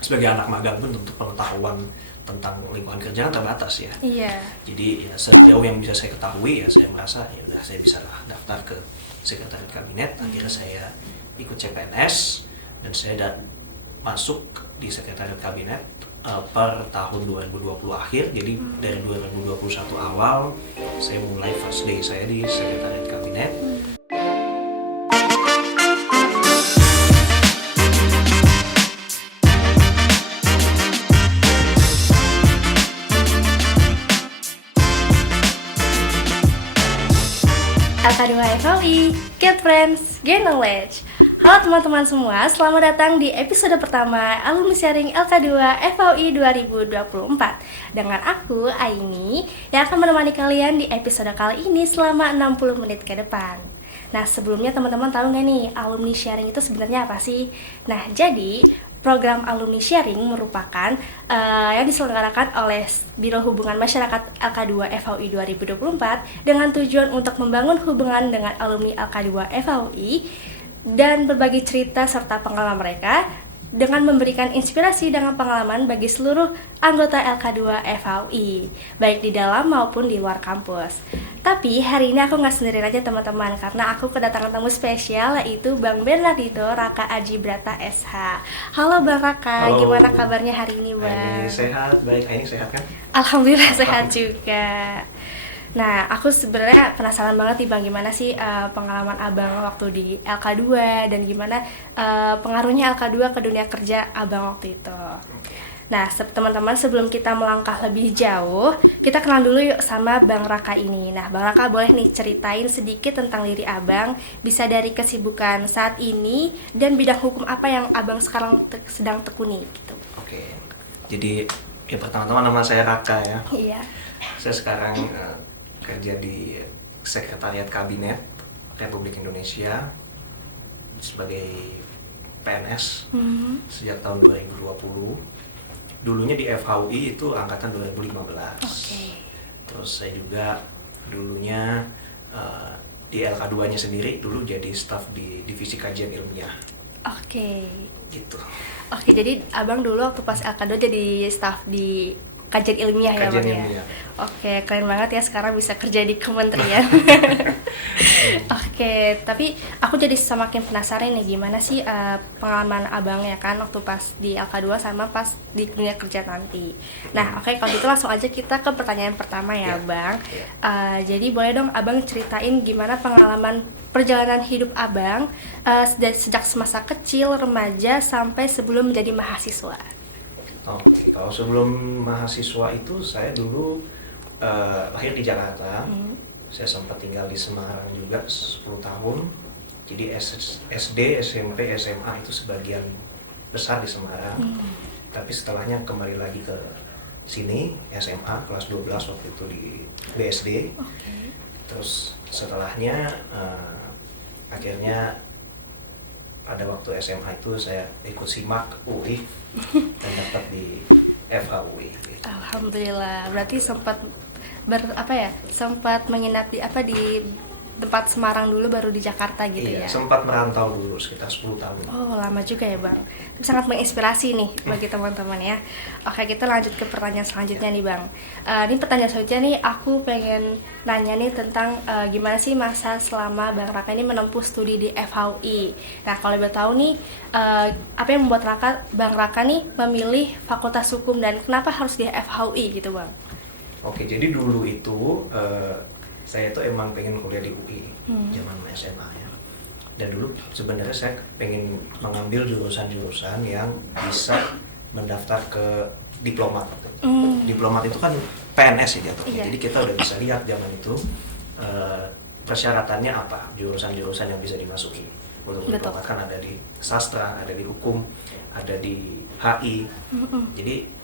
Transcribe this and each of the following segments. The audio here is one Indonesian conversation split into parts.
sebagai anak magang pun untuk pengetahuan tentang lingkungan kerja kan terbatas ya. Iya. Jadi ya, sejauh yang bisa saya ketahui ya saya merasa ya udah saya bisa lah daftar ke sekretariat kabinet. Akhirnya saya ikut CPNS dan saya masuk di sekretariat kabinet per tahun 2020 akhir. Jadi dari 2021 awal saya mulai first day saya di sekretariat kabinet. LK2 FAUI, Get Friends, Gain Knowledge. Halo teman-teman semua, selamat datang di episode pertama Alumni Sharing LK2 FAUI 2024. Dengan aku, Aini, yang akan menemani kalian di episode kali ini selama 60 menit ke depan. Nah, sebelumnya teman-teman tahu nggak nih, Alumni Sharing itu sebenarnya apa sih? Nah, jadi program Alumni Sharing merupakan yang diselenggarakan oleh Biro Hubungan Masyarakat LK2 FAUI 2024 dengan tujuan untuk membangun hubungan dengan alumni LK2 FAUI dan berbagi cerita serta pengalaman mereka dengan memberikan inspirasi dengan pengalaman bagi seluruh anggota LK2 FAUI, baik di dalam maupun di luar kampus. Tapi hari ini aku nggak sendiri aja teman-teman, karena aku kedatangan tamu spesial yaitu Bang Bernardito Raka Aji Brata SH. Halo Bang Raka, Halo. gimana kabarnya hari ini Bang? Ini sehat, baik. Ini sehat kan? Alhamdulillah sehat juga. Nah, aku sebenarnya penasaran banget nih Bang, gimana sih pengalaman Abang waktu di LK2 dan gimana pengaruhnya LK2 ke dunia kerja Abang waktu itu. Nah, teman-teman, sebelum kita melangkah lebih jauh, kita kenal dulu yuk sama Bang Raka ini. Nah, Bang Raka boleh nih ceritain sedikit tentang diri Abang, bisa dari kesibukan saat ini dan bidang hukum apa yang Abang sekarang sedang tekuni gitu. Oke. Jadi ya pertama-tama nama saya Raka ya. Iya. Saya sekarang kerja di Sekretariat Kabinet Republik Indonesia sebagai PNS sejak tahun 2020. Dulunya di FAUI itu angkatan 2015. Terus saya juga dulunya di LK2-nya sendiri dulu jadi staf di Divisi Kajian Ilmiah. Oke. Gitu. Oke, jadi Abang dulu waktu pas LK2 jadi staf di kajian ilmiah ya Bang ya? Ilmiah. Oke, keren banget ya sekarang bisa kerja di kementerian. Oke, tapi aku jadi semakin penasaran nih gimana sih pengalaman Abang ya kan waktu pas di LK2 sama pas di dunia kerja nanti. Nah, oke, kalau gitu langsung aja kita ke pertanyaan pertama ya Bang. Jadi boleh dong Abang ceritain gimana pengalaman perjalanan hidup Abang sejak semasa kecil, remaja, sampai sebelum menjadi mahasiswa. Oke, kalau sebelum mahasiswa itu saya dulu lahir di Jakarta. Saya sempat tinggal di Semarang juga 10 tahun. Jadi SD, SMP, SMA itu sebagian besar di Semarang. Tapi setelahnya kembali lagi ke sini, SMA kelas 12 waktu itu di BSD. Terus setelahnya akhirnya pada waktu SMA itu saya ikut SIMAK UI dan dapat di FAUI. Gitu. Alhamdulillah, berarti sempat sempat menginap di tempat Semarang dulu baru di Jakarta gitu Iya, ya. sempat merantau dulu sekitar 10 tahun. Oh, lama juga ya Bang. Tapi sangat menginspirasi nih bagi teman-teman ya. Oke, kita lanjut ke pertanyaan selanjutnya nih Bang. Ini pertanyaan selanjutnya nih, aku pengen nanya nih tentang gimana sih masa selama Bang Raka ini menempuh studi di FAUI. Nah, kalau boleh tahu nih, apa yang membuat Bang Raka nih memilih Fakultas Hukum dan kenapa harus di FAUI gitu Bang? Oke, jadi dulu itu saya tuh emang pengen kuliah di UI zaman SMA ya. Dan dulu sebenarnya saya pengen mengambil jurusan-jurusan yang bisa mendaftar ke diplomat. Diplomat itu kan PNS ya jatuhnya. Iya. Jadi kita udah bisa lihat zaman itu persyaratannya apa, jurusan-jurusan yang bisa dimasuki. Untuk diplomat kan ada di sastra, ada di hukum, ada di HI. Jadi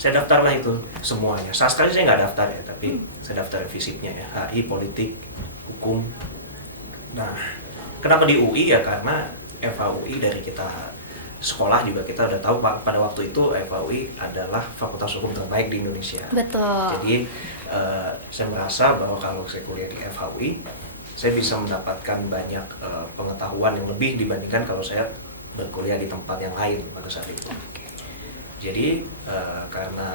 saya daftarlah itu semuanya. Sastra saya nggak daftar ya, tapi saya daftar fisiknya ya, HI, politik, hukum. Nah, kenapa di UI ya? Karena FAUI dari kita sekolah juga kita udah tahu pada waktu itu FAUI adalah fakultas hukum terbaik di Indonesia. Betul. Jadi saya merasa bahwa kalau saya kuliah di FAUI, saya bisa mendapatkan banyak pengetahuan yang lebih dibandingkan kalau saya berkuliah di tempat yang lain pada saat itu. Jadi karena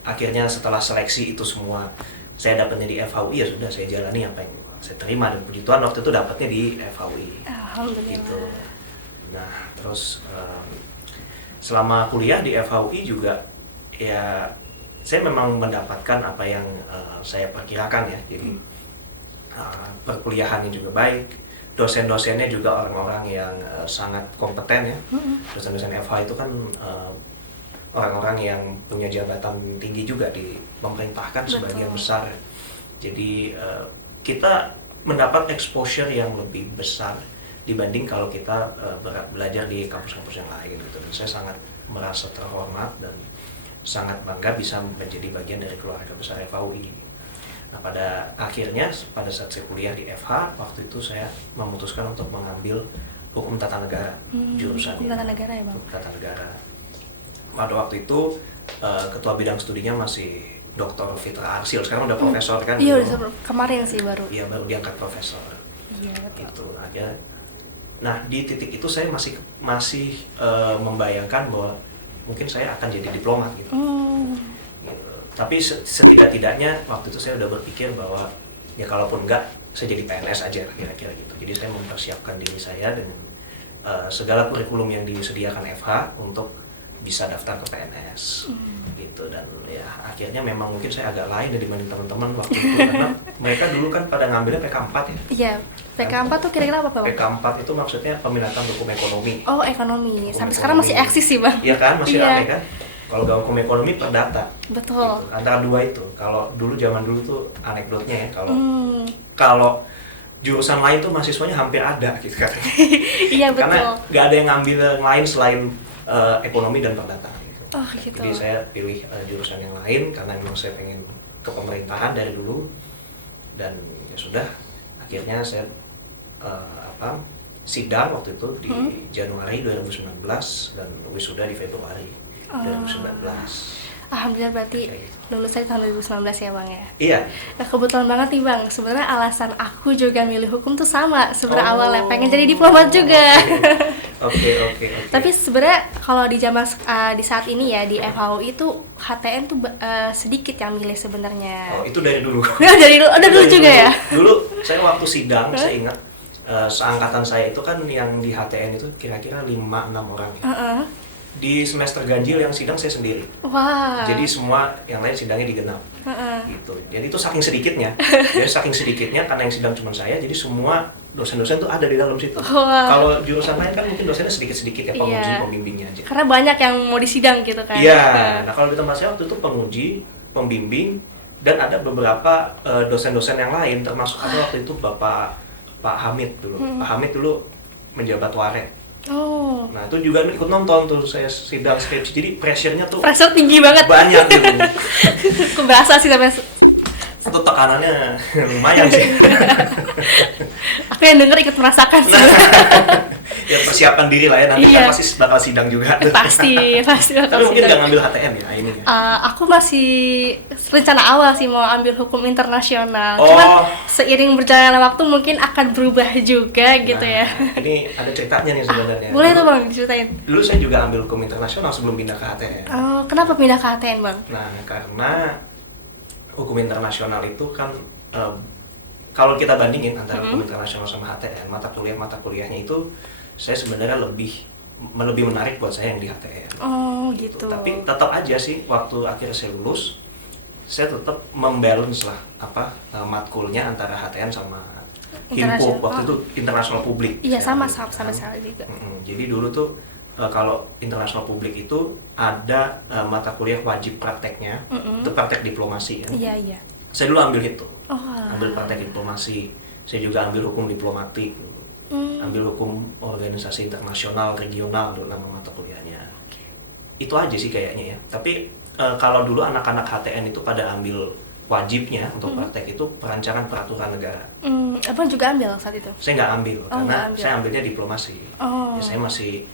akhirnya setelah seleksi itu semua saya dapatnya di FHUI, ya sudah saya jalani apa yang saya terima, dan puji Tuhan waktu itu dapatnya di FHUI. Alhamdulillah. Gitu. Nah terus selama kuliah di FHUI juga ya saya memang mendapatkan apa yang saya perkirakan ya. Jadi perkuliahannya juga baik, dosen-dosennya juga orang-orang yang sangat kompeten ya. Dosen-dosen FH itu kan orang-orang yang punya jabatan tinggi juga di pemerintah kan sebagian besar. Jadi kita mendapat exposure yang lebih besar dibanding kalau kita belajar di kampus-kampus yang lain gitu. Dan saya sangat merasa terhormat dan sangat bangga bisa menjadi bagian dari keluarga besar FHUI. Nah pada akhirnya pada saat saya kuliah di FH, waktu itu saya memutuskan untuk mengambil hukum tata negara, jurusannya. Hukum tata negara ya Bang? Hukum tata negara. Pada waktu itu ketua bidang studinya masih Dr. Fitra Arsil, sekarang udah profesor kan? Iya udah kemarin sih baru. Iya baru diangkat profesor. Iya betul. Itu aja. Nah di titik itu saya masih membayangkan bahwa mungkin saya akan jadi diplomat gitu. Gitu. Tapi setidak-tidaknya waktu itu saya udah berpikir bahwa ya kalaupun enggak saya jadi PNS aja kira-kira gitu. Jadi saya mempersiapkan diri saya dengan segala kurikulum yang disediakan FH untuk bisa daftar ke PNS gitu. Dan ya akhirnya memang mungkin saya agak lain dibanding teman-teman waktu itu karena mereka dulu kan pada ngambilnya PK4 ya. Iya, PK4 tuh kira-kira apa Bang? PK4 itu maksudnya peminatan hukum ekonomi. Oh ekonomi, Hukum sampai sekarang masih ekonomi. eksis sih Bang. Iya kan, masih Iya. ramai kan. Kalau gak hukum ekonomi perdata. Betul. Gitu. Antara dua itu. Kalau dulu zaman dulu tuh anekdotnya ya, kalau jurusan lain tuh mahasiswanya hampir ada gitu katanya. Iya betul. Karena nggak ada yang ngambil yang lain selain ekonomi dan perdata. Gitu. Oh gitu. Jadi saya pilih jurusan yang lain karena memang saya pengen ke pemerintahan dari dulu. Dan ya sudah, akhirnya saya sidang waktu itu di Januari 2019 dan wisuda di Februari 2019. Alhamdulillah berarti lulusnya tahun 2019 ya Bang ya? Iya. Nah kebetulan banget nih Bang, sebenarnya alasan aku juga milih hukum tuh sama sebenarnya awalnya, pengen jadi diplomat juga. Oke. Tapi sebenarnya kalau di zaman di saat ini ya di FHUI itu HTN tuh sedikit yang milih sebenarnya. Oh itu dari dulu. dari dulu juga ya? Dulu saya waktu sidang, saya ingat seangkatan saya itu kan yang di HTN itu kira-kira 5-6 orang ya. Di semester ganjil yang sidang saya sendiri. Wah. Jadi semua yang lain sidangnya digenap. Gitu. Jadi itu saking sedikitnya. Jadi saking sedikitnya karena yang sidang cuma saya, jadi semua dosen-dosen tuh ada di dalam situ. Wah. Kalau jurusan lain kan mungkin dosennya sedikit-sedikit ya, penguji, pembimbingnya aja. Karena banyak yang mau disidang gitu kan. Iya. Nah, kalau di tempat saya waktu itu penguji, pembimbing, dan ada beberapa dosen-dosen yang lain, termasuk ada waktu itu Pak Hamid dulu. Pak Hamid dulu menjabat waret. Oh. Nah itu juga ikut nonton tuh saya sidang skripsi, jadi pressure-nya tuh Pressure tinggi banget. banyak gitu. Aku berasa sih sampai Itu tekanannya lumayan sih. aku yang denger ikut merasakan sih. Ya persiapan diri lah ya, nanti kan pasti bakal sidang juga. Pasti bakal Tapi mungkin nggak sidang. ngambil HTM ya ini ya? Aku masih rencana awal sih mau ambil hukum internasional. Oh. Cuman seiring berjalannya waktu mungkin akan berubah juga gitu ya. Ini ada ceritanya nih sebenarnya. Boleh tuh Bang diceritain. Dulu saya juga ambil hukum internasional sebelum pindah ke HTM. Oh, kenapa pindah ke HTN Bang? Nah karena hukum internasional itu kan kalau kita bandingin antara hukum internasional sama HTN, mata kuliahnya itu saya sebenarnya lebih menarik buat saya yang di HTN. Oh gitu. Tapi tetap aja sih waktu akhirnya saya lulus, saya tetap membalance lah matkulnya antara HTN sama Himpuh, waktu itu internasional publik. Iya sama saya juga. Jadi dulu tuh kalau internasional publik itu ada mata kuliah wajib prakteknya, itu praktek diplomasi kan. Iya. Saya dulu ambil itu, Oh. ambil praktek diplomasi. Saya juga ambil hukum diplomatik, ambil hukum organisasi internasional regional dulu nama mata kuliahnya. Itu aja sih kayaknya ya. Tapi kalau dulu anak-anak HTN itu pada ambil wajibnya untuk praktek itu perancangan peraturan negara. Abang juga ambil saat itu? Saya nggak ambil karena nggak ambil. saya ambilnya diplomasi. Oh. Ya, saya masih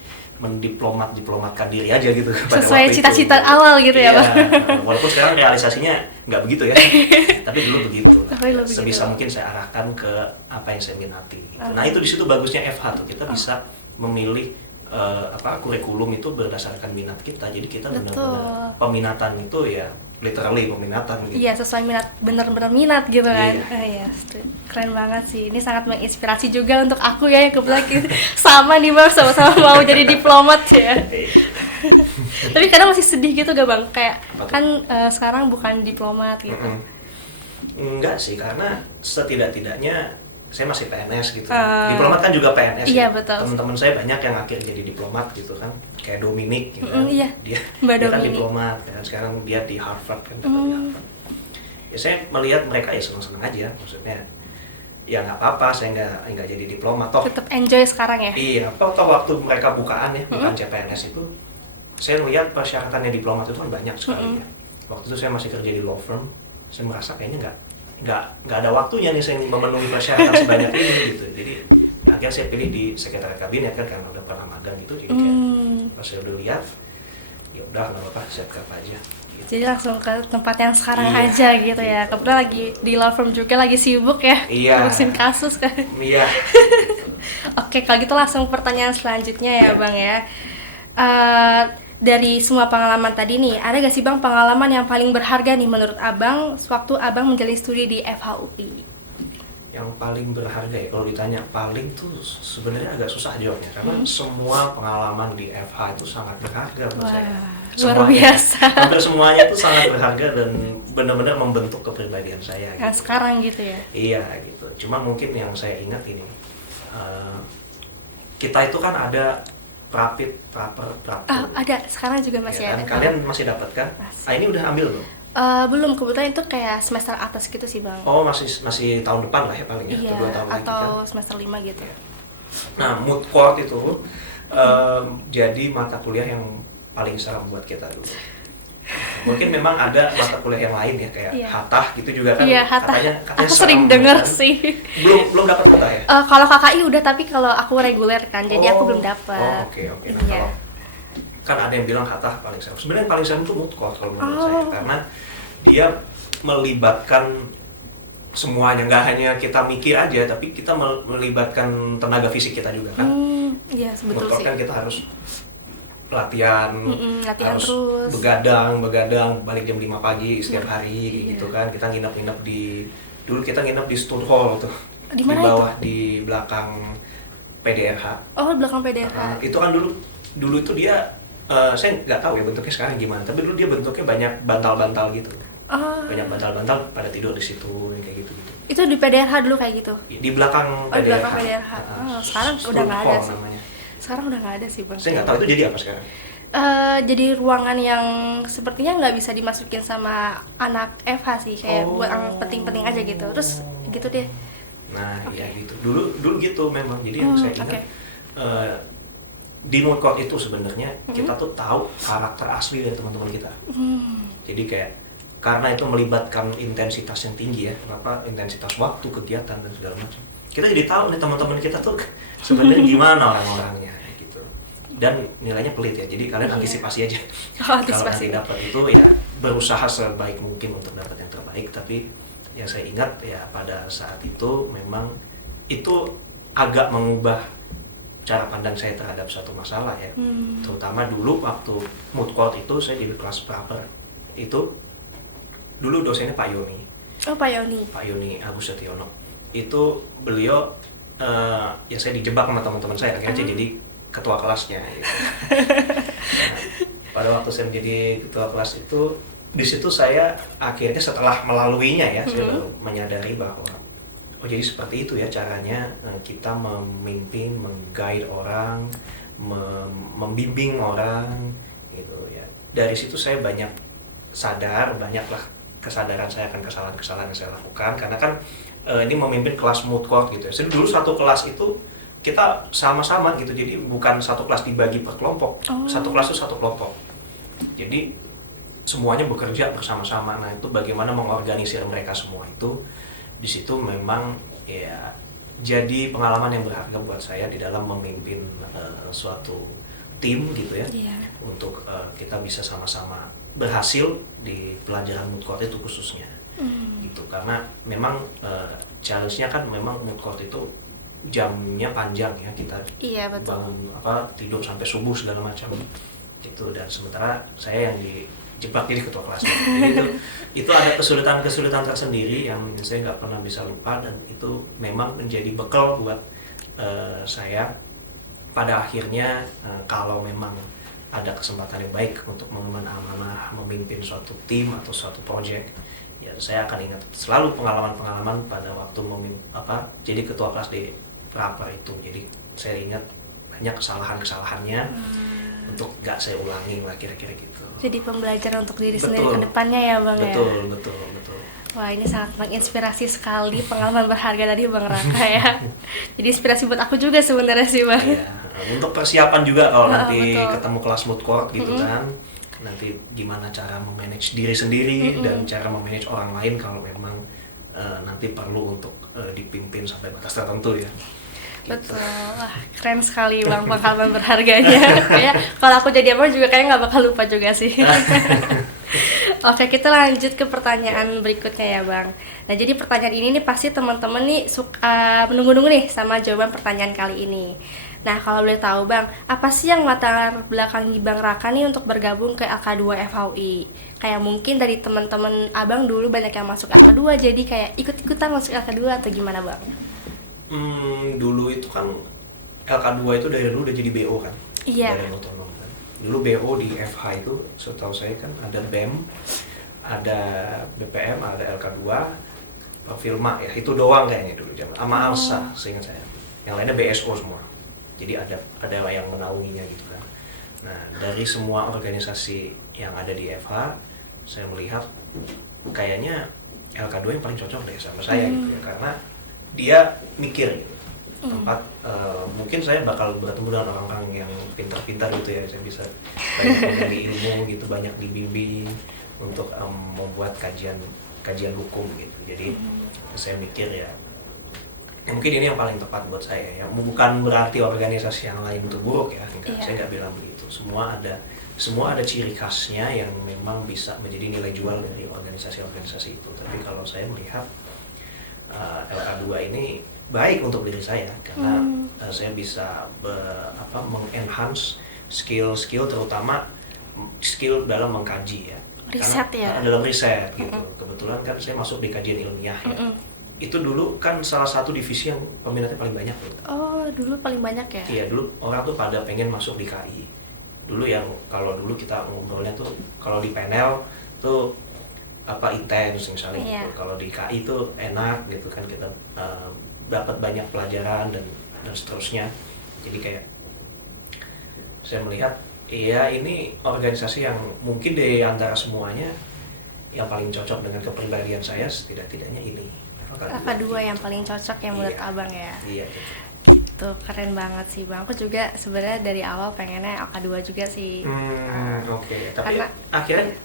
diplomatkan diri aja gitu pada Sesuai waktu cita-cita itu. awal gitu ya, Iya, Bang? walaupun sekarang realisasinya nggak begitu ya, tapi dulu begitu. Sebisa mungkin saya arahkan ke apa yang saya minati. Nah itu di situ bagusnya FH tuh, kita bisa memilih kurikulum itu berdasarkan minat kita, jadi kita Betul. benar-benar peminatan itu ya literally peminatan gitu. Iya, sesuai minat, benar-benar minat gitu kan. Iya. Iya, keren banget sih. Ini sangat menginspirasi juga untuk aku ya, yang kebetulan sama nih Bang, sama-sama mau jadi diplomat ya. Tapi kadang masih sedih gitu gak Bang? Kayak kan sekarang bukan diplomat gitu. Enggak sih, karena setidak-tidaknya saya masih PNS gitu. Diplomat kan juga PNS. Iya, ya. betul. Teman-teman saya banyak yang akhirnya jadi diplomat gitu kan. Kayak Dominic gitu kan. Iya. Dia Mbak kan Dominic. diplomat kan. Sekarang dia di Harvard kan, dapat di Harvard. Ya saya melihat mereka ya senang-senang aja, maksudnya ya nggak apa-apa, saya nggak jadi diplomat toh. Tetap enjoy sekarang ya. Iya, toh waktu mereka bukaan ya, bukan CPNS itu, saya melihat persyaratannya diplomat itu kan banyak sekali ya. Waktu itu saya masih kerja di law firm, saya merasa kayaknya nggak ada waktunya nih saya memenuhi persyaratan sebanyak ini gitu. Jadi akhirnya saya pilih di sekretariat kabinet kan, karena udah pernah magang gitu. Jadi kayak pas saya udah lihat, ya udah nggak apa-apa, saya kerja aja. Gitu. Jadi langsung ke tempat yang sekarang Iya, aja gitu ya. Kebetulan lagi di law firm juga, lagi sibuk ya. Iya. Ngurusin kasus kan. Iya. Oke, kalau gitu langsung pertanyaan selanjutnya ya Iya. Bang ya. Dari semua pengalaman tadi nih, ada gak sih Bang pengalaman yang paling berharga nih menurut Abang sewaktu Abang menjalani studi di FHUI? Yang paling berharga ya, kalau ditanya paling tuh sebenarnya agak susah jawabnya, karena semua pengalaman di FH itu sangat berharga menurut saya. Luar biasa. Hampir semuanya itu sangat berharga dan benar-benar membentuk kepribadian saya. Yang sekarang gitu ya? Iya gitu. Cuma mungkin yang saya ingat ini, kita itu kan ada prapit, praper. Ada, sekarang juga masih Ya kan? ada. Kalian masih dapat kan? Masih. Ah, ini udah ambil belum? Belum, kebetulan itu kayak semester atas gitu sih Bang. Oh, masih tahun depan lah ya paling ya, Iya, atau 2 tahun lagi atau kan? semester 5 gitu. Nah, mood court itu jadi mata kuliah yang paling seram buat kita dulu. Mungkin memang ada mata kuliah yang lain ya, kayak Iya. Hattah gitu juga kan. Iya, Hattah. Katanya Aku seram sering gitu denger kan. sih. Belum dapat Hattah ya? Kalau KKI udah, tapi kalau aku reguler kan, jadi aku belum dapat. Oh, oke. Nah, Iya. kalau kan ada yang bilang Hattah paling seram. Sebenarnya yang paling seram itu mood court kalau menurut saya, karena dia melibatkan semuanya, nggak hanya kita mikir aja, tapi kita melibatkan tenaga fisik kita juga kan. Iya, betul Mood court sih. kan kita harus latihan latihan harus terus. begadang balik jam 5 pagi setiap hari kayak gitu kan. Kita nginep dulu kita nginep di Stone Hall tuh, Di mana bawah di belakang PDRH. Oh, belakang PDH. Itu kan dulu itu dia saya nggak tahu ya bentuknya sekarang gimana, tapi dulu dia bentuknya banyak bantal-bantal gitu, banyak bantal-bantal pada tidur di situ yang kayak gitu. Itu di PDRH dulu kayak gitu. Di belakang Oh, di belakang PDRH. PDRH. Sekarang Stone udah nggak ada Hall sih. namanya. Sekarang udah nggak ada sih Bang. Saya nggak tahu itu jadi apa sekarang. Jadi ruangan yang sepertinya nggak bisa dimasukin sama anak FH sih, kayak buat yang penting-penting aja gitu. Terus gitu deh. Nah, ya gitu. Dulu gitu memang. Jadi yang saya ingat oke. di mood court itu sebenarnya kita tuh tahu karakter asli dari teman-teman kita. Jadi kayak karena itu melibatkan intensitas yang tinggi ya, intensitas waktu, kegiatan dan segala macam. Kita jadi tahu nih teman-teman kita tuh sebenarnya gimana orang-orangnya gitu. Dan nilainya pelit ya. Jadi kalian antisipasi aja. Oh, Kalau antisipasi. nanti dapat itu ya berusaha sebaik mungkin untuk dapat yang terbaik, tapi yang saya ingat ya pada saat itu memang itu agak mengubah cara pandang saya terhadap suatu masalah ya. Terutama dulu waktu mood court itu saya di kelas praper. Itu dulu dosennya Pak Yoni. Oh, Pak Yoni. Pak Yoni Agus Setiono. Itu beliau ya saya dijebak sama teman-teman saya akhirnya jadi ketua kelasnya gitu. Nah, pada waktu saya menjadi ketua kelas itu, di situ saya akhirnya setelah melaluinya ya, saya baru menyadari bahwa oh jadi seperti itu ya caranya kita memimpin, mengguide orang, membimbing orang gitu ya. Dari situ saya banyaklah kesadaran saya akan kesalahan-kesalahan yang saya lakukan, karena kan ini memimpin kelas mood court gitu ya. Jadi dulu satu kelas itu kita sama-sama gitu, jadi bukan satu kelas dibagi per kelompok, satu kelas itu satu kelompok. Jadi semuanya bekerja bersama-sama. Nah itu bagaimana mengorganisir mereka semua itu, di situ memang ya jadi pengalaman yang berharga buat saya di dalam memimpin suatu tim gitu ya. Untuk kita bisa sama-sama berhasil di pelajaran mood court itu khususnya gitu. Karena memang challenge-nya kan memang mood court itu jamnya panjang ya, kita Iya, betul. bangun tidur sampai subuh segala macam gitu, dan sementara saya yang dijebak jadi ketua kelas. Jadi itu ada kesulitan tersendiri yang saya nggak pernah bisa lupa, dan itu memang menjadi bekal buat saya pada akhirnya kalau memang ada kesempatan yang baik untuk mengemban amanah memimpin suatu tim atau suatu project, ya saya akan ingat selalu pengalaman-pengalaman pada waktu jadi ketua kelas di Prapar itu. Jadi saya ingat banyak kesalahannya untuk nggak saya ulangi lah, kira-kira gitu. Jadi pembelajaran untuk diri Betul. sendiri ke depannya ya Bang ya. Betul. Wah, ini sangat menginspirasi sekali pengalaman berharga dari Bang Raka ya. Jadi inspirasi buat aku juga sebenarnya sih Bang. Iya, untuk persiapan juga kalau nanti betul. ketemu kelas mood court gitu kan, nanti gimana cara memanage diri sendiri dan cara memanage orang lain kalau memang nanti perlu untuk dipimpin sampai batas tertentu ya. Betul, wah keren sekali Bang pengalaman berharganya. Kayak kalau aku jadi apa juga kayak nggak bakal lupa juga sih. Oke, kita lanjut ke pertanyaan berikutnya ya Bang. Nah, jadi pertanyaan ini nih pasti teman-teman nih suka menunggu-nunggu nih sama jawaban pertanyaan kali ini. Nah, kalau boleh tahu Bang, apa sih yang latar belakangi Bang Raka nih untuk bergabung ke LK2 FHUI? Kayak mungkin dari teman-teman Abang dulu banyak yang masuk LK2, jadi kayak ikut-ikutan masuk LK2 atau gimana Bang? Dulu itu kan LK2 itu dari dulu udah jadi BO kan? Iya. Badan otonom kan. Dulu BO di FH itu, setahu saya kan ada BEM, ada BPM, ada LK2, Filma ya, itu doang kayaknya dulu zaman. Sama ALSA, seingat saya. Yang lainnya BSO semua. Jadi ada yang menaunginya gitu kan. Nah, dari semua organisasi yang ada di FH, saya melihat kayaknya LK2 yang paling cocok deh sama saya gitu ya, karena dia mikir gitu. Mungkin saya bakal bertemu dengan orang-orang yang pintar-pintar gitu ya, saya bisa banyak mengambil ilmu gitu, banyak dibimbing untuk membuat kajian hukum gitu. Jadi saya mikir ya mungkin ini yang paling tepat buat saya ya. Bukan berarti organisasi yang lain itu buruk ya, enggak, saya nggak bilang begitu. Semua ada ciri khasnya yang memang bisa menjadi nilai jual dari organisasi-organisasi itu. Tapi kalau saya melihat LK2 ini baik untuk diri saya karena saya bisa mengenhance skill terutama skill dalam mengkaji ya. Riset karena, ya? Dalam riset gitu. Kebetulan kan saya masuk di kajian ilmiah ya. Itu dulu kan salah satu divisi yang peminatnya paling banyak gitu. Oh, dulu paling banyak ya? Iya, dulu orang tuh pada pengen masuk di KI. Dulu kalau dulu kita ngobrolnya tuh kalau di panel tuh intens misalnya gitu. Kalau di KI tuh enak gitu kan, kita dapat banyak pelajaran dan seterusnya. Jadi kayak saya melihat iya ini organisasi yang mungkin dari antara semuanya yang paling cocok dengan kepribadian saya, setidak-tidaknya ini. LK2 yang paling cocok ya menurut Abang ya? Iya gitu. Gitu, keren banget sih Bang. Aku juga sebenarnya dari awal pengennya LK2 juga sih. Oke. Tapi karena, akhirnya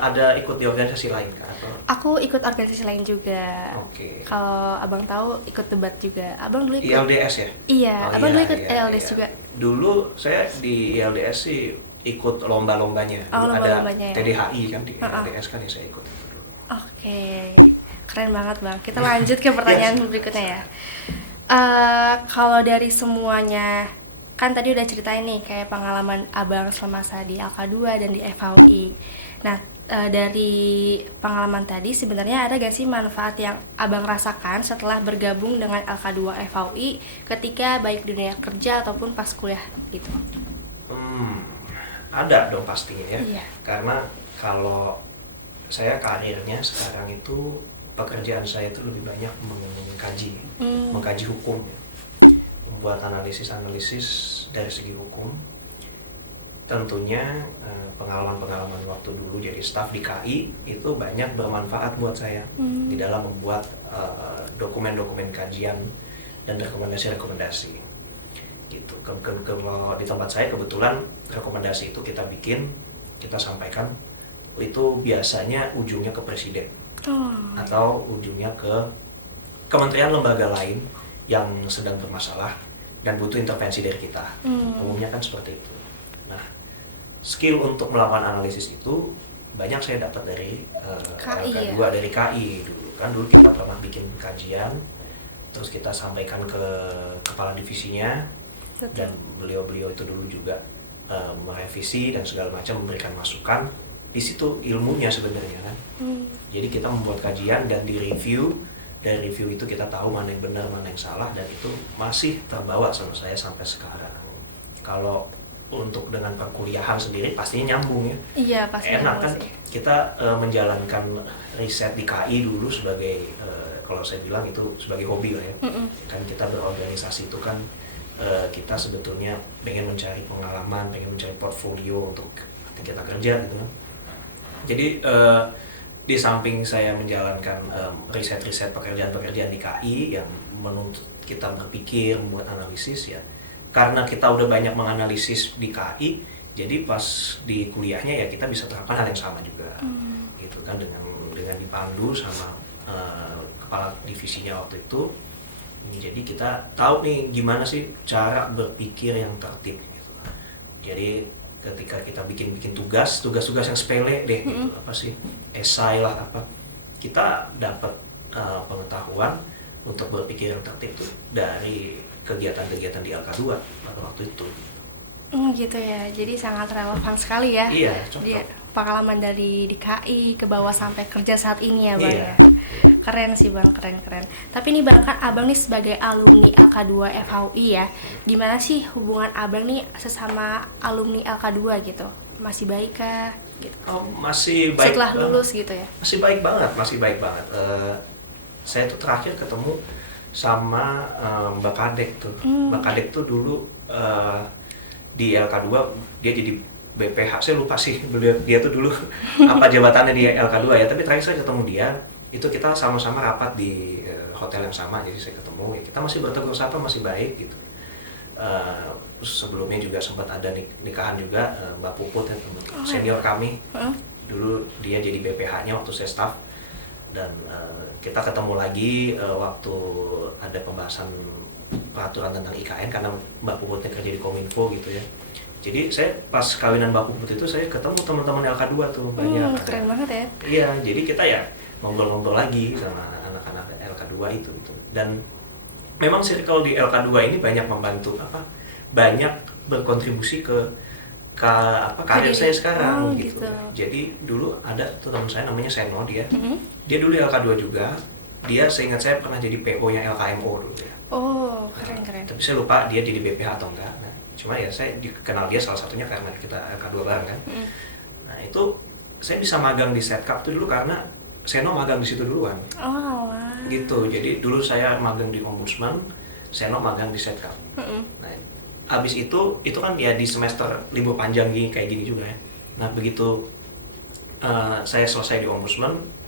ada ikut di organisasi lain kan? Aku ikut organisasi lain juga. Oke. Kalau Abang tahu ikut debat juga. Abang dulu ikut ILDS ya? Iya, Abang dulu ikut ILDS juga. Dulu saya di ILDS sih ikut lomba-lombanya. Lomba-lombanya ada TDHI kan di ILDS kan yang saya ikut. Oke. Keren banget Bang. Kita lanjut ke pertanyaan berikutnya ya. Kalau dari semuanya, kan tadi udah ceritain nih kayak pengalaman Abang semasa di LK2 dan di FHUI. Nah, dari pengalaman tadi sebenarnya ada gak sih manfaat yang Abang rasakan setelah bergabung dengan LK2 FHUI ketika baik dunia kerja ataupun pas kuliah gitu? Ada dong pastinya ya. Iya. Karena kalau saya karirnya sekarang itu pekerjaan saya itu lebih banyak mengkaji hukum ya. Membuat analisis dari segi hukum. Tentunya pengalaman-pengalaman waktu dulu jadi staf di KI itu banyak bermanfaat buat saya di dalam membuat dokumen-dokumen kajian dan rekomendasi-rekomendasi gitu. Kalau di tempat saya kebetulan rekomendasi itu kita sampaikan itu biasanya ujungnya ke presiden atau ujungnya ke kementerian lembaga lain yang sedang bermasalah dan butuh intervensi dari kita. Umumnya kan seperti itu. Nah, skill untuk melakukan analisis itu banyak saya dapat dari KI LK2 dari KI dulu kan. Dulu kita pernah bikin kajian terus kita sampaikan ke kepala divisinya. Betul. Dan beliau-beliau itu dulu juga merevisi dan segala macam, memberikan masukan. Di situ ilmunya sebenarnya kan. Jadi kita membuat kajian dan di-review. Dari review itu kita tahu mana yang benar, mana yang salah, dan itu masih terbawa sama saya sampai sekarang. Kalau untuk dengan perkuliahan sendiri pastinya nyambung ya. Iya, pasti enak kan sih. kita menjalankan riset di KI dulu sebagai kalau saya bilang itu sebagai hobi lah ya. Kan kita berorganisasi itu kan kita sebetulnya pengen mencari pengalaman, pengen mencari portfolio untuk kita kerja gitu kan. Jadi di samping saya menjalankan riset-riset pekerjaan-pekerjaan di KI yang menuntut kita berpikir, membuat analisis ya. Karena kita udah banyak menganalisis di KI, jadi pas di kuliahnya ya kita bisa terapkan hal yang sama juga. Gitu kan dengan dipandu sama kepala divisinya waktu itu. Jadi kita tahu nih gimana sih cara berpikir yang tertib gitu. Jadi ketika kita bikin tugas yang sepele deh gitu, apa sih esai lah apa, kita dapat pengetahuan untuk berpikir yang tertib tuh dari kegiatan-kegiatan di LK2 pada waktu itu. Gitu ya, jadi sangat relevan sekali ya. Iya, cocok. Dia pengalaman dari DKI ke bawah sampai kerja saat ini ya Bang Iya. ya. Keren sih Bang, keren. Tapi nih Bang, kan Abang nih sebagai alumni LK2 FHUI ya, gimana sih hubungan Abang nih sesama alumni LK2 gitu? Masih baik kah? Gitu. Oh, masih baik. Setelah lulus gitu ya? Masih baik banget. Saya tuh terakhir ketemu sama Mbak Kadek tuh. Mbak Kadek tuh dulu di LK2 dia jadi BPH, saya lupa sih dia tuh dulu apa jabatannya di LK2 ya, tapi terakhir saya ketemu dia itu kita sama-sama rapat di hotel yang sama, jadi saya ketemu ya kita masih bertegur sapa, masih baik gitu. Sebelumnya juga sempat ada nikahan juga Mbak Puput yang senior kami, dulu dia jadi BPH-nya waktu saya staff, dan kita ketemu lagi waktu ada pembahasan peraturan tentang IKN karena Mbak Puputnya kerja di Kominfo gitu ya. Jadi saya pas kawinan Mbak Puput itu saya ketemu teman-teman LK2 tuh banyak. Keren banget ya. Iya, jadi kita ya ngobrol-ngobrol lagi sama anak-anak LK2 itu gitu. Dan memang circle di LK2 ini banyak membantu banyak berkontribusi ke karir saya sekarang gitu. Jadi dulu ada tuh teman saya namanya Seno dia. Dia dulu di LK2 juga. Dia seingat saya pernah jadi PO-nya LKMO dulu ya. Oh, keren. Tapi saya lupa dia jadi BPH atau enggak. Nah, cuma ya saya kenal dia salah satunya karena kita LK2 bareng kan. Nah itu saya bisa magang di Setkap tuh dulu karena Seno magang di situ duluan. Oh, wow. Gitu, jadi dulu saya magang di Ombudsman, Seno magang di Setkap. Nah, abis itu kan ya di semester libur panjang gini kayak gini juga ya. Nah begitu saya selesai di Ombudsman,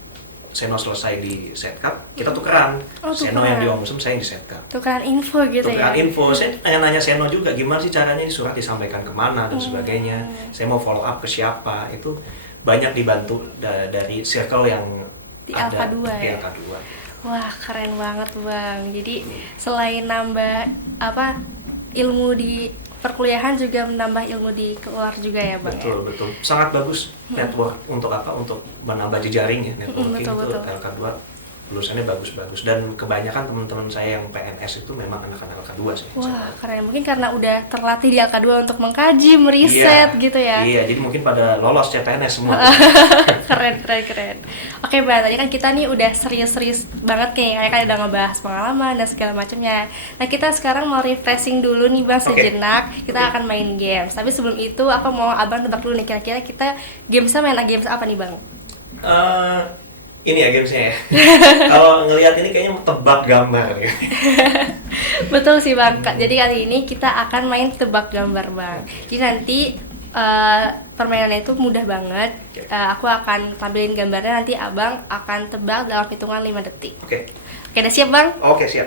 Seno selesai di Setkap, kita tukeran. Seno yang di Ombudsman, saya yang di Setkap. Tukeran info gitu Tukeran ya? info, saya nanya Seno juga gimana sih caranya ini surat disampaikan kemana dan sebagainya. Saya mau follow up ke siapa, itu banyak dibantu dari circle yang Di ada LK2 di ya? LK2. Wah, keren banget Bang. Jadi selain nambah ilmu di perkuliahan juga menambah ilmu di keluar juga ya Bang. Betul. Sangat bagus network untuk Untuk menambah jejaring ya, networking itu LK2 lulusannya bagus-bagus, dan kebanyakan teman-teman saya yang PNS itu memang anak-anak LK2 sih. Wah, keren. Mungkin karena udah terlatih di LK2 untuk mengkaji, meriset gitu ya. Iya, jadi mungkin pada lolos CPNS semua. Keren. Oke Bang, tadi kan kita nih udah serius-serius banget kayak kan udah ngebahas pengalaman dan segala macamnya. Nah, kita sekarang mau refreshing dulu nih Bang sejenak. Kita akan main games. Tapi sebelum itu aku mau Abang tebak dulu nih kira-kira kita games apa nih Bang? Ini ya gamesnya ya. Kalau ngelihat ini kayaknya tebak gambar ya. Betul sih Bang. Jadi kali ini kita akan main tebak gambar Bang. Jadi nanti permainannya itu mudah banget. Aku akan tampilin gambarnya, nanti Abang akan tebak dalam hitungan 5 detik. Oke, udah siap Bang? Oke, siap.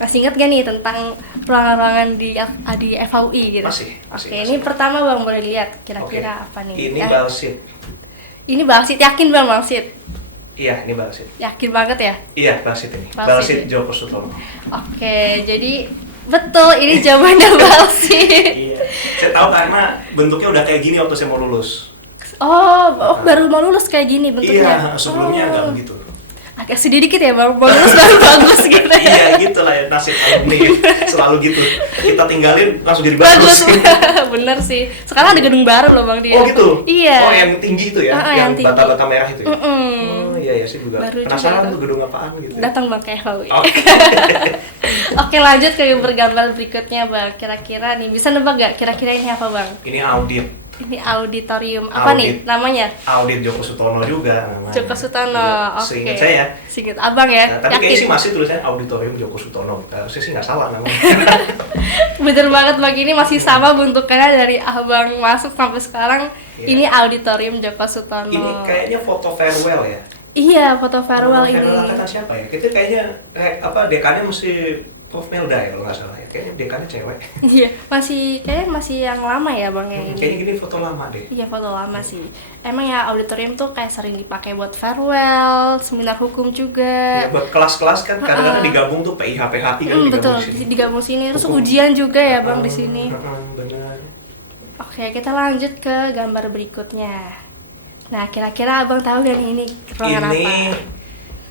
Masih ingat gak nih tentang ruangan-ruangan di FHUI gitu? Masih. Ini pertama Bang, boleh lihat kira-kira apa nih? Ini balsit. Ini balsit, yakin Bang balsit? Iya, ini balsit. Yakin banget ya? Iya, balsit ini. Balsit. Balsit Joko Sutomo. Oke, jadi betul ini jawabannya balsit. Iya. Saya tahu karena bentuknya udah kayak gini waktu saya mau lulus. Oh, baru mau lulus kayak gini bentuknya. Iya, sebelumnya nggak begitu. agak sedih dikit ya bang, bagus baru bagus gitu. Iya gitu lah ya, nasib alumni selalu gitu. Kita tinggalin langsung jadi bagus. Bener sih. Sekarang ada gedung baru loh bang dia. Oh gitu? Iya. Oh yang tinggi itu ya? Yang tinggi. bata-bata merah itu ya? Oh iya sih juga. Baru penasaran juga tuh gedung apaan gitu. Datang bang ke FAUI. Oh. Oke lanjut ke gambar berikutnya bang. Kira-kira nih bisa nebak gak kira-kira ini apa bang? Ini audit. Ini auditorium apa nih namanya? Audit Djoko Sutono juga namanya. Djoko Sutono, oke. Seingat saya. Seingat abang ya. Nah, tapi kayaknya sih masih tulisannya Auditorium Djoko Sutono. Harusnya sih nggak salah namanya. Bener banget bang, ini masih sama bentukannya dari abang masuk sampai sekarang. Ini auditorium Djoko Sutono. Ini kayaknya foto farewell ya. Iya, foto farewell ini. Farewell angkatan siapa ya? Kita kayaknya dekannya mesti Prof Melda ya kalau nggak salah ya. Kayaknya dekannya cewek. Iya, kayaknya masih yang lama ya bang ya ini. Kayaknya gini foto lama deh. Iya, foto lama sih. Emang ya auditorium tuh kayak sering dipakai buat farewell, seminar hukum juga. Ya, buat kelas-kelas kan kadang-kadang digabung tuh PIH PHI kan digabung betul, di sini. digabung sini. Terus ujian juga ya bang di sini. Benar. Oke, kita lanjut ke gambar berikutnya. Nah, kira-kira abang tahu gak nih ini ruangan apa?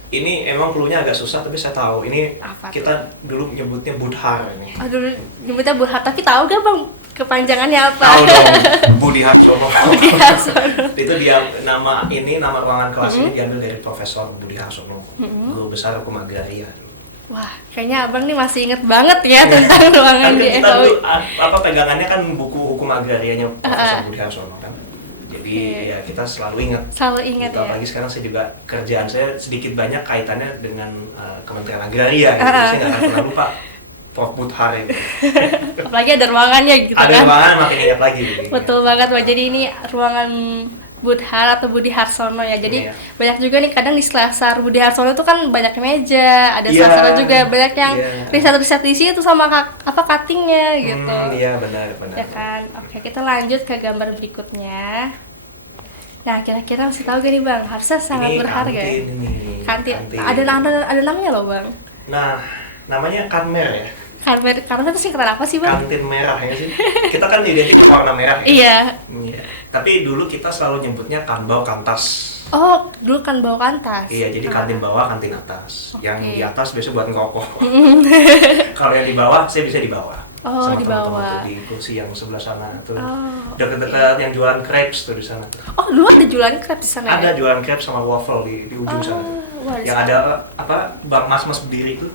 Ini emang clue-nya agak susah tapi saya tahu. Ini Apa kita dulu nyebutnya Budhar ini. Aduh, nyebutnya Burhat, tapi tahu gak bang kepanjangannya apa? Tahu dong, Budi Harsono. Budi Harsono. Itu dia nama ruangan kelas ini diambil dari Profesor Budi Harsono, guru besar hukum agraria. Wah, kayaknya abang nih masih inget banget ya tentang ruangan Kan di kita FAUI. dulu pegangannya kan buku hukum agrarianya Profesor Budi Harsono kan. Jadi ya kita selalu ingat. Selalu ingat gitu. ya. Apalagi sekarang saya juga kerjaan saya sedikit banyak kaitannya dengan Kementerian Agraria. Gitu. Saya nggak akan pernah lupa Prof Budhar ini. Apalagi ada ruangannya gitu Ada kan. ruangan makin ingat lagi. Gitu. Betul banget Pak. Jadi ini ruangan Budhar atau Budi Harsono ya. Jadi banyak juga nih kadang di selasar Budi Harsono itu kan banyak meja, ada selasar juga banyak yang riset-riset di situ sama cuttingnya gitu. Iya benar. Ya kan. Oke, kita lanjut ke gambar berikutnya. Nah, kira-kira masih tahu gak nih Bang? Harusnya sangat ini berharga ya. Kantin. Ada namanya loh Bang. Nah, namanya Kanmer ya. Kanmer itu singkatan apa sih Bang? Kantin merah ya sih. Kita kan identik warna merah ya. Iya. Tapi dulu kita selalu nyebutnya Kanbau Kantas. Oh, dulu kan bawa kantas. Iya, jadi kantin bawah, kantin atas. Yang di atas biasanya buat ngerokok. Kalau yang di bawah, saya bisa di bawah. Oh, sama di teman-teman bawah. tuh di kursi yang sebelah sana tuh. Dekat-dekat yang jualan crepes tuh di sana. Oh, dulu ada jualan crepes di sana. Ada ya? jualan crepes sama waffle di ujung sana. Wah, yang ada bang mas berdiri itu.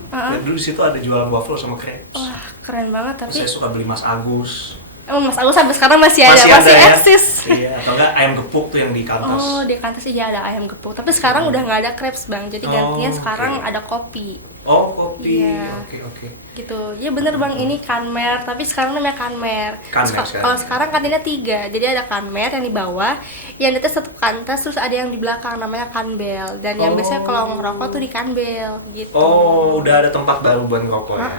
Dulu di situ ada jualan waffle sama crepes. Wah, keren banget tapi. Saya suka beli Mas Agus. Mas Agus sampai sekarang masih ada, masih ya? eksis. Iya, atau enggak ayam gepuk tuh yang di kantas. Oh, di kantas iya ada ayam gepuk. Tapi sekarang udah nggak ada crepes Bang. Jadi gantinya sekarang ada kopi. Oh, kopi. Iya. Oke. Gitu. Ya bener Bang, ini Kanmer, tapi sekarang namanya Kanmer. Kalau sekarang kantinnya 3. Jadi ada Kanmer yang di bawah, yang di atas satu kantas, terus ada yang di belakang namanya Kanbel. Dan yang biasanya kalau ngerokok tuh di Kanbel gitu. Oh, udah ada tempat baru buat ngerokok ya.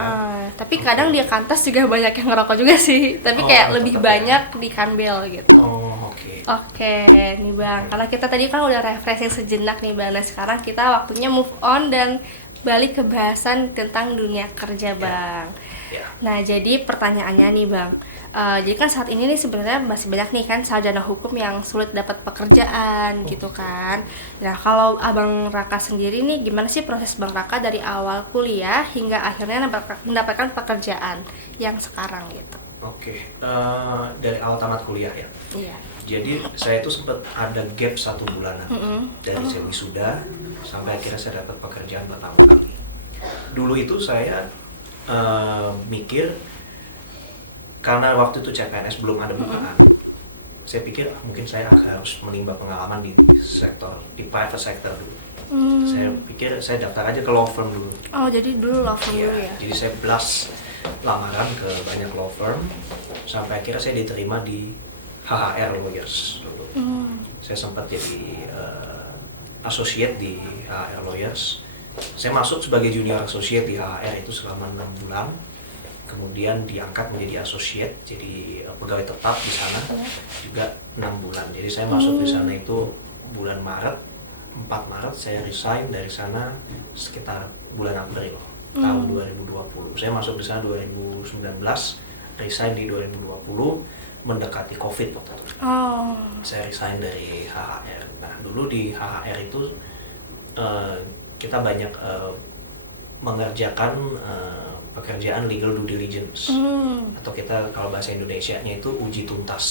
Tapi kadang di kantas juga banyak yang ngerokok juga sih. Tapi kayak lebih banyak di Kanbel gitu. Oh, oke. Oke, nih Bang. Karena kita tadi kan udah refreshing sejenak nih Bang. Nah, sekarang kita waktunya move on dan balik ke bahasan tentang dunia kerja Bang. Nah, jadi pertanyaannya nih Bang, jadi kan saat ini nih sebenarnya masih banyak nih kan sarjana hukum yang sulit dapat pekerjaan gitu kan. Nah, kalau Abang Raka sendiri nih gimana sih proses Bang Raka dari awal kuliah hingga akhirnya mendapatkan pekerjaan yang sekarang gitu? Oke, dari awal tamat kuliah ya. Iya. Jadi saya itu sempat ada gap 1 bulanan dari saya wisuda sampai akhirnya saya dapat pekerjaan pertama kali. Dulu itu saya mikir karena waktu itu CPNS belum ada bukaan. Saya pikir mungkin saya harus menimba pengalaman di private sector dulu. Saya pikir saya daftar aja ke law firm dulu. Oh, jadi dulu law firm dulu ya? Jadi saya blast lamaran ke banyak law firm sampai akhirnya saya diterima di HHR Lawyers dulu. Saya sempat jadi associate di HHR Lawyers. Saya masuk sebagai junior associate di HHR itu selama 6 bulan. Kemudian diangkat menjadi associate, jadi pegawai tetap di sana juga 6 bulan. Jadi saya masuk di sana itu bulan Maret, 4 Maret saya resign dari sana sekitar bulan April tahun 2020. Saya masuk di sana 2019, resign di 2020. Mendekati COVID waktu itu. Saya resign dari HHR. Nah, dulu di HHR itu kita banyak mengerjakan pekerjaan legal due diligence, atau kita kalau bahasa Indonesianya itu uji tuntas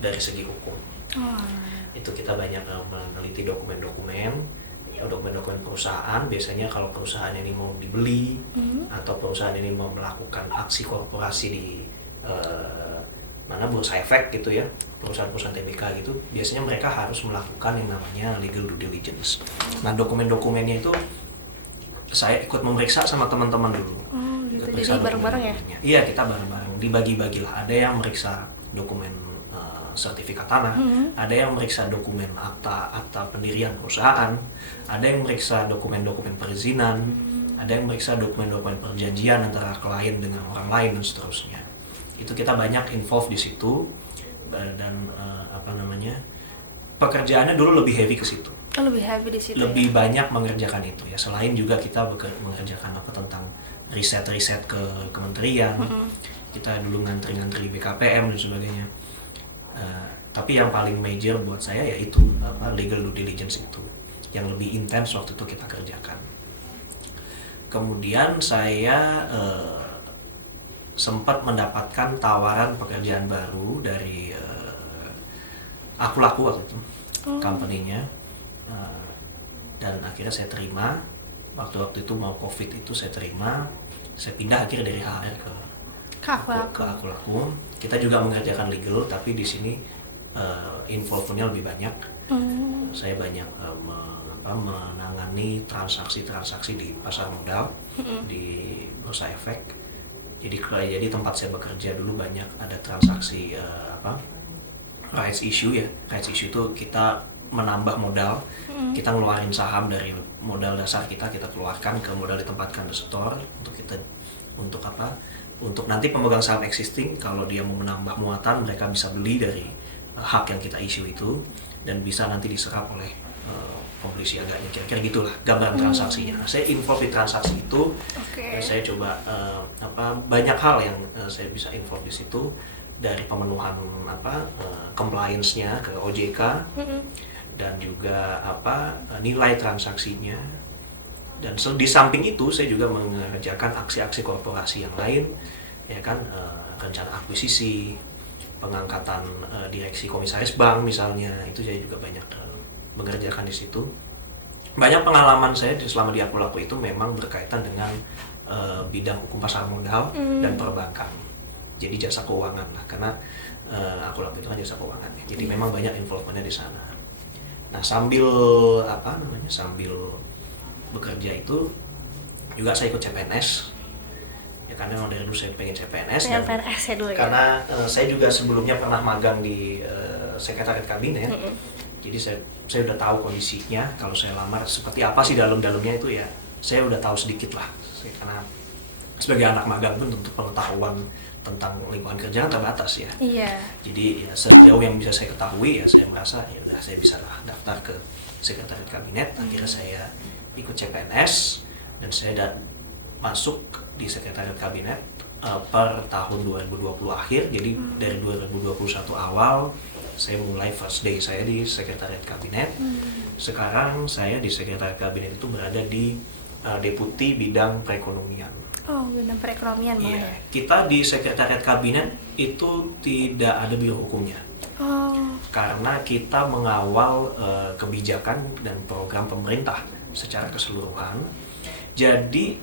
dari segi hukum. Itu kita banyak meneliti dokumen-dokumen perusahaan. Biasanya kalau perusahaan ini mau dibeli atau perusahaan ini mau melakukan aksi korporasi di mana bursa efek gitu ya, perusahaan-perusahaan TBK gitu, biasanya mereka harus melakukan yang namanya legal due diligence. Nah, dokumen-dokumennya itu saya ikut memeriksa sama teman-teman dulu. Jadi bareng-bareng ya? Iya, kita bareng-bareng, dibagi-bagilah. Ada yang meriksa dokumen sertifikat tanah, ada yang meriksa dokumen akta pendirian perusahaan, ada yang meriksa dokumen-dokumen perizinan, ada yang meriksa dokumen-dokumen perjanjian antara klien dengan orang lain dan seterusnya. Itu kita banyak involve di situ, dan pekerjaannya dulu lebih heavy ke situ. Lebih heavy di situ. Lebih banyak mengerjakan itu ya. Selain juga kita mengerjakan tentang riset ke kementerian. Kita dulu ngantri BKPM dan sebagainya. Tapi yang paling major buat saya yaitu legal due diligence itu, yang lebih intens waktu itu kita kerjakan. Kemudian saya sempat mendapatkan tawaran pekerjaan baru dari Aku Laku waktu itu, company-nya, dan akhirnya saya terima. Waktu itu mau COVID itu saya terima, saya pindah akhirnya dari HR ke Aku Laku. Kita juga mengerjakan legal, tapi di sini involvement-nya lebih banyak. Saya banyak menangani transaksi-transaksi di pasar modal, di bursa efek. Jadi tempat saya bekerja dulu banyak ada transaksi rights issue ya. Rights issue itu kita menambah modal, kita ngeluarin saham dari modal dasar kita keluarkan ke modal ditempatkan di store untuk nanti pemegang saham existing, kalau dia mau menambah muatan, mereka bisa beli dari hak yang kita issue itu dan bisa nanti diserap oleh pembeli siaganya. Kira-kira gitulah gambaran transaksinya. Nah, saya involve di transaksi itu. Saya coba banyak hal yang saya bisa involve di situ, dari pemenuhan compliance-nya ke OJK, dan juga nilai transaksinya. Dan di samping itu saya juga mengerjakan aksi-aksi korporasi yang lain, ya kan, rencana akuisisi, pengangkatan direksi komisaris bank misalnya, itu saya juga banyak mengerjakan di situ. Banyak pengalaman saya selama di Aku Laku itu memang berkaitan dengan bidang hukum pasar modal dan perbankan. Jadi jasa keuangan lah, karena Aku Laku itu kan jasa keuangan ya. Jadi memang banyak involvement-nya di sana. Nah, sambil bekerja itu juga saya ikut CPNS ya, karena memang dari dulu saya pengen CPNS ya dulu, karena saya juga sebelumnya pernah magang di sekretariat kabinet. Jadi saya udah tahu kondisinya kalau saya lamar seperti apa sih dalamnya itu ya, saya udah tahu sedikit lah, karena sebagai anak magang pun tentu pengetahuan tentang lingkungan kerja terbatas ya. Jadi ya, sejauh yang bisa saya ketahui ya, saya merasa ya udah saya bisa lah daftar ke sekretariat kabinet. Akhirnya saya ikut CPNS dan saya masuk di sekretariat kabinet per tahun 2020 akhir. Jadi dari 2021 awal saya mulai first day saya di sekretariat kabinet. Sekarang saya di sekretariat kabinet itu berada di deputi bidang perekonomian. Bidang perekonomian malah ya. Kita di sekretariat kabinet itu tidak ada biro hukumnya. Karena kita mengawal kebijakan dan program pemerintah secara keseluruhan. Jadi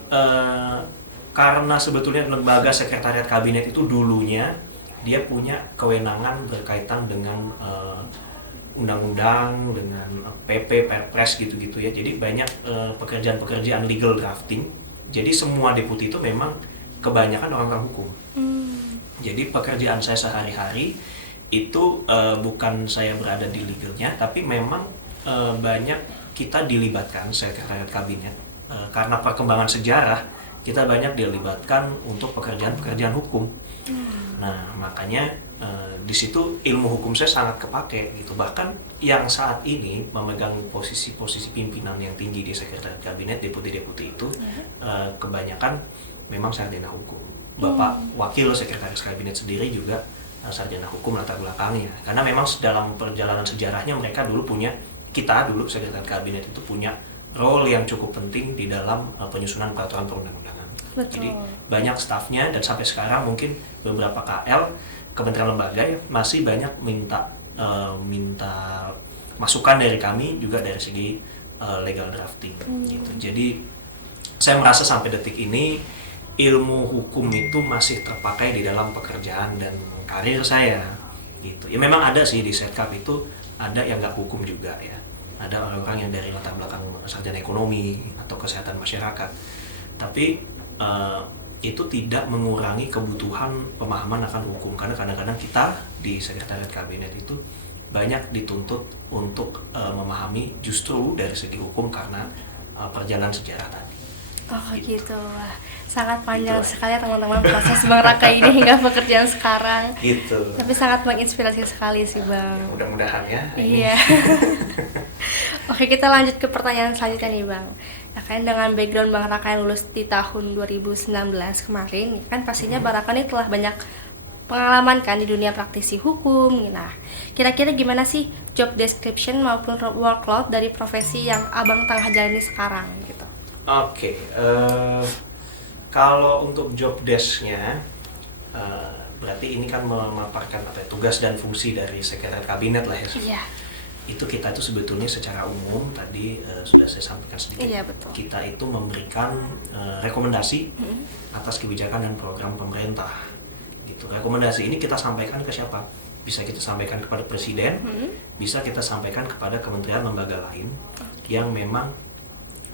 karena sebetulnya lembaga sekretariat kabinet itu dulunya dia punya kewenangan berkaitan dengan undang-undang, dengan PP, Perpres gitu-gitu ya. Jadi banyak pekerjaan-pekerjaan legal drafting. Jadi semua deputi itu memang kebanyakan orang hukum. Jadi pekerjaan saya sehari-hari itu bukan saya berada di legalnya, tapi memang banyak kita dilibatkan sekretariat kabinet karena perkembangan sejarah, kita banyak dilibatkan untuk pekerjaan-pekerjaan hukum. Nah, makanya di situ ilmu hukum saya sangat kepake gitu. Bahkan yang saat ini memegang posisi-posisi pimpinan yang tinggi di sekretariat kabinet, deputi-deputi itu kebanyakan memang sarjana hukum. Bapak wakil sekretaris kabinet sendiri juga sarjana hukum latar belakangnya. Karena memang dalam perjalanan sejarahnya mereka dulu punya, kita dulu sekretariat kabinet itu punya role yang cukup penting di dalam penyusunan peraturan perundang-undangan. Betul. Jadi banyak stafnya, dan sampai sekarang mungkin beberapa KL, kementerian lembaga ya, masih banyak minta masukan dari kami juga dari segi legal drafting gitu. Jadi saya merasa sampai detik ini ilmu hukum itu masih terpakai di dalam pekerjaan dan karir saya gitu. Ya memang ada sih di Setkap itu ada yang nggak hukum juga ya. Ada orang-orang yang dari latar belakang sarjana ekonomi atau kesehatan masyarakat. Tapi itu tidak mengurangi kebutuhan pemahaman akan hukum, karena kadang-kadang kita di sekretariat kabinet itu banyak dituntut untuk memahami justru dari segi hukum karena perjalanan sejarah tadi. Oh gitu. Wah, sangat panjang sekali teman-teman proses Bang Raka ini hingga pekerjaan sekarang. Gitu. Tapi sangat menginspirasi sekali sih Bang. Mudah-mudahan ya. Iya. Oke, kita lanjut ke pertanyaan selanjutnya nih Bang. Ya kan dengan background Bang Raka yang lulus di tahun 2019 kemarin, kan pastinya Bang Raka ini telah banyak pengalaman kan di dunia praktisi hukum. Nah, kira-kira gimana sih job description maupun workload dari profesi yang Abang tengah jalani sekarang gitu? Oke, kalau untuk job desk-nya, berarti ini kan memaparkan tugas dan fungsi dari sekretariat kabinet lah ya. Iya. Itu kita itu sebetulnya secara umum tadi sudah saya sampaikan sedikit. Iya, betul. Kita itu memberikan rekomendasi atas kebijakan dan program pemerintah. Gitu. Rekomendasi ini kita sampaikan ke siapa? Bisa kita sampaikan kepada presiden, bisa kita sampaikan kepada kementerian lembaga lain yang memang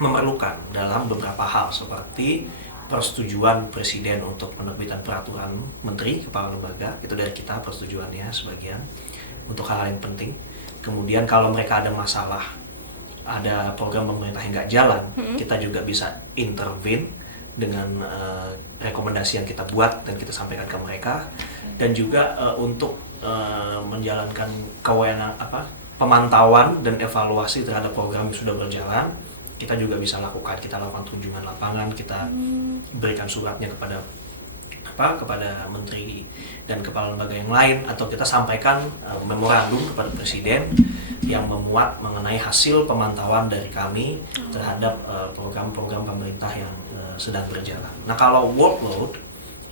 memerlukan dalam beberapa hal, seperti persetujuan presiden untuk penerbitan peraturan menteri kepala lembaga, itu dari kita persetujuannya sebagian untuk hal-hal yang penting. Kemudian kalau mereka ada masalah, ada program pemerintah yang nggak jalan, kita juga bisa intervene dengan rekomendasi yang kita buat dan kita sampaikan ke mereka. Dan juga untuk menjalankan kewenangan pemantauan dan evaluasi terhadap program yang sudah berjalan, kita juga bisa lakukan. Kita lakukan kunjungan lapangan, kita berikan suratnya kepada menteri dan kepala lembaga yang lain, atau kita sampaikan memorandum kepada presiden yang memuat mengenai hasil pemantauan dari kami terhadap program-program pemerintah yang sedang berjalan. Nah, kalau workload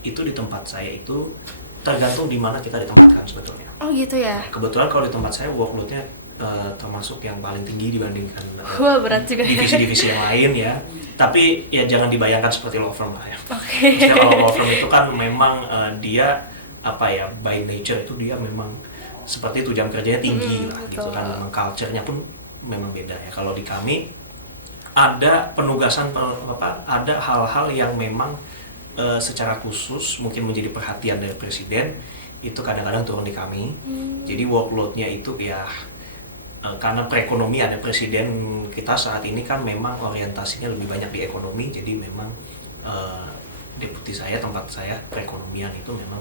itu di tempat saya itu tergantung di mana kita ditempatkan sebetulnya. Oh gitu ya. Kebetulan kalau di tempat saya workloadnya termasuk yang paling tinggi dibandingkan Wah, berat juga ya. divisi-divisi yang lain ya. Tapi ya jangan dibayangkan seperti law firm lah ya. Oke. Maksudnya kalau law firm itu kan memang dia by nature itu dia memang seperti itu, jam kerjanya tinggi lah gitu kan. Memang culture-nya pun memang beda ya. Kalau di kami ada penugasan ada hal-hal yang memang secara khusus mungkin menjadi perhatian dari presiden, itu kadang-kadang turun di kami. Jadi workload-nya itu ya karena perekonomian ya, presiden kita saat ini kan memang orientasinya lebih banyak di ekonomi, jadi memang deputi saya, tempat saya perekonomian itu memang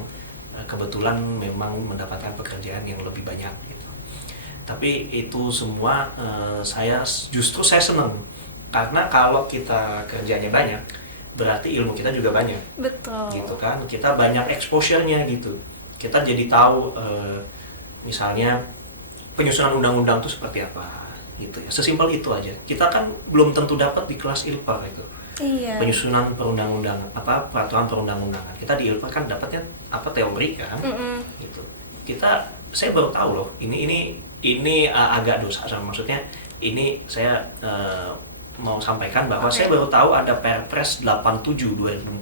kebetulan memang mendapatkan pekerjaan yang lebih banyak gitu. Tapi itu semua saya senang, karena kalau kita kerjanya banyak berarti ilmu kita juga banyak. Betul. Gitu kan, kita banyak exposure-nya gitu. Kita jadi tahu misalnya penyusunan undang-undang itu seperti apa gitu ya. Sesimpel itu aja. Kita kan belum tentu dapat di kelas ILPA itu. Iya. Penyusunan perundang-undangan peraturan perundang-undangan. Kita di ILPA kan dapatnya teori kan. Gitu. Saya baru tahu loh. Ini agak dosa, maksudnya ini saya mau sampaikan bahwa saya baru tahu ada Perpres 87 2014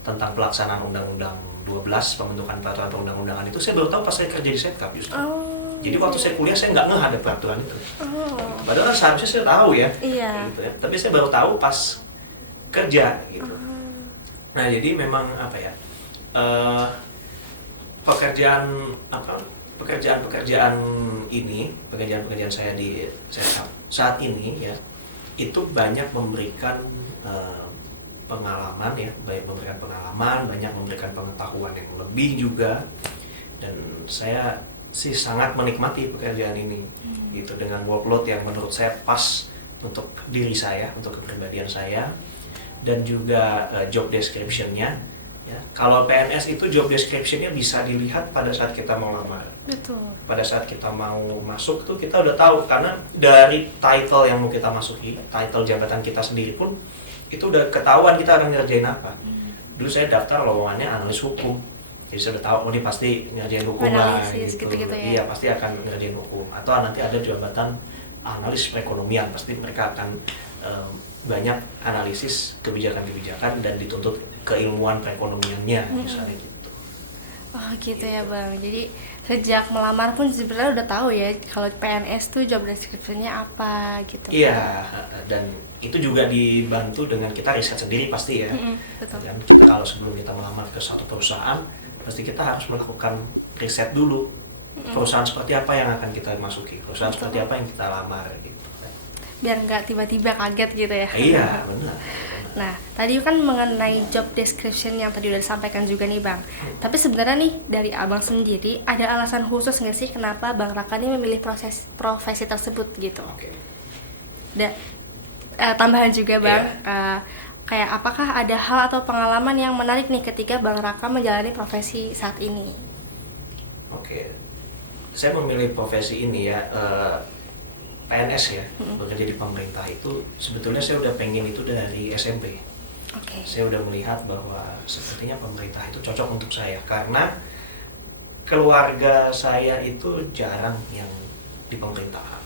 tentang pelaksanaan Undang-Undang 12 pembentukan peraturan perundang-undangan itu. Saya baru tahu pas saya kerja di Setkap justru. Jadi waktu saya kuliah saya nggak ngeh ada peraturan itu. Padahal seharusnya saya tahu ya. Iya. Gitu ya. Tapi saya baru tahu pas kerja gitu. Nah, jadi memang pekerjaan saya di Setkap saat ini ya, itu banyak memberikan pengalaman ya, banyak memberikan pengetahuan yang lebih juga, dan saya sih sangat menikmati pekerjaan ini gitu, dengan workload yang menurut saya pas untuk diri saya, untuk kepribadian saya, dan juga job description-nya Ya, kalau PNS itu job description-nya bisa dilihat pada saat kita mau lamar. Betul. Pada saat kita mau masuk tuh kita udah tahu, karena dari title yang mau kita masuki, title jabatan kita sendiri pun itu udah ketahuan kita akan ngerjain apa. Dulu saya daftar lowongannya analis hukum, jadi saya udah tahu oh ini pasti ngerjain hukum lah gitu. Gitu ya. Iya, pasti akan ngerjain hukum. Atau nanti ada jabatan analis perekonomian, pasti mereka akan banyak analisis kebijakan-kebijakan dan dituntut keilmuan perekonomiannya misalnya gitu. Oh gitu ya Bang, jadi sejak melamar pun sebenarnya udah tahu ya kalau PNS tuh job description-nya apa gitu. Iya, dan itu juga dibantu dengan kita riset sendiri pasti ya. Betul. Dan kita kalau sebelum kita melamar ke suatu perusahaan, pasti kita harus melakukan riset dulu. Perusahaan seperti apa yang akan kita masuki, perusahaan seperti apa yang kita lamar gitu. Biar nggak tiba-tiba kaget gitu ya. Iya, benar. Nah, tadi kan mengenai job description yang tadi udah disampaikan juga nih Bang. Tapi sebenarnya nih dari Abang sendiri ada alasan khusus nggak sih kenapa Bang Raka ini memilih profesi tersebut gitu? Oke. Dan tambahan juga Bang, kayak apakah ada hal atau pengalaman yang menarik nih ketika Bang Raka menjalani profesi saat ini? Oke. Saya memilih profesi ini ya, PNS ya, bekerja di pemerintah itu sebetulnya saya udah pengen itu dari SMP. Oke. Saya udah melihat bahwa sepertinya pemerintah itu cocok untuk saya karena keluarga saya itu jarang yang di pemerintahan.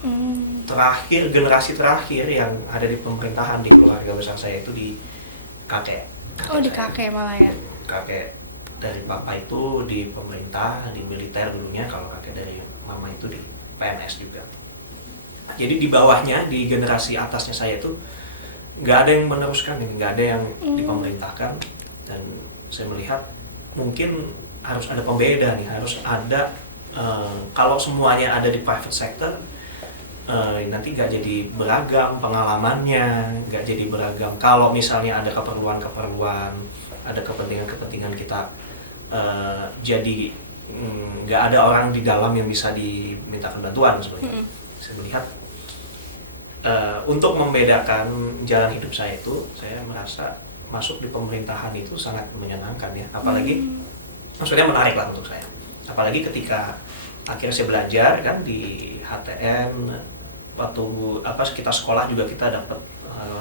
Terakhir, generasi terakhir yang ada di pemerintahan di keluarga besar saya itu di kakek. Oh di kakek malah ya? Kakek dari papa itu di pemerintah, di militer dulunya, kalau kakek dari mama itu di PNS juga. Jadi di bawahnya, di generasi atasnya saya itu nggak ada yang meneruskan, nggak ada yang dipemerintahkan, dan saya melihat mungkin harus ada pembeda nih, harus ada kalau semuanya ada di private sector nanti nggak jadi beragam pengalamannya, nggak jadi beragam. Kalau misalnya ada keperluan, ada kepentingan kita jadi nggak ada orang di dalam yang bisa dimintakan bantuan sebenarnya. Saya melihat untuk membedakan jalan hidup saya itu, saya merasa masuk di pemerintahan itu sangat menyenangkan ya, apalagi maksudnya menarik lah untuk saya, apalagi ketika akhirnya saya belajar kan di HTN, waktu kita sekolah juga kita dapat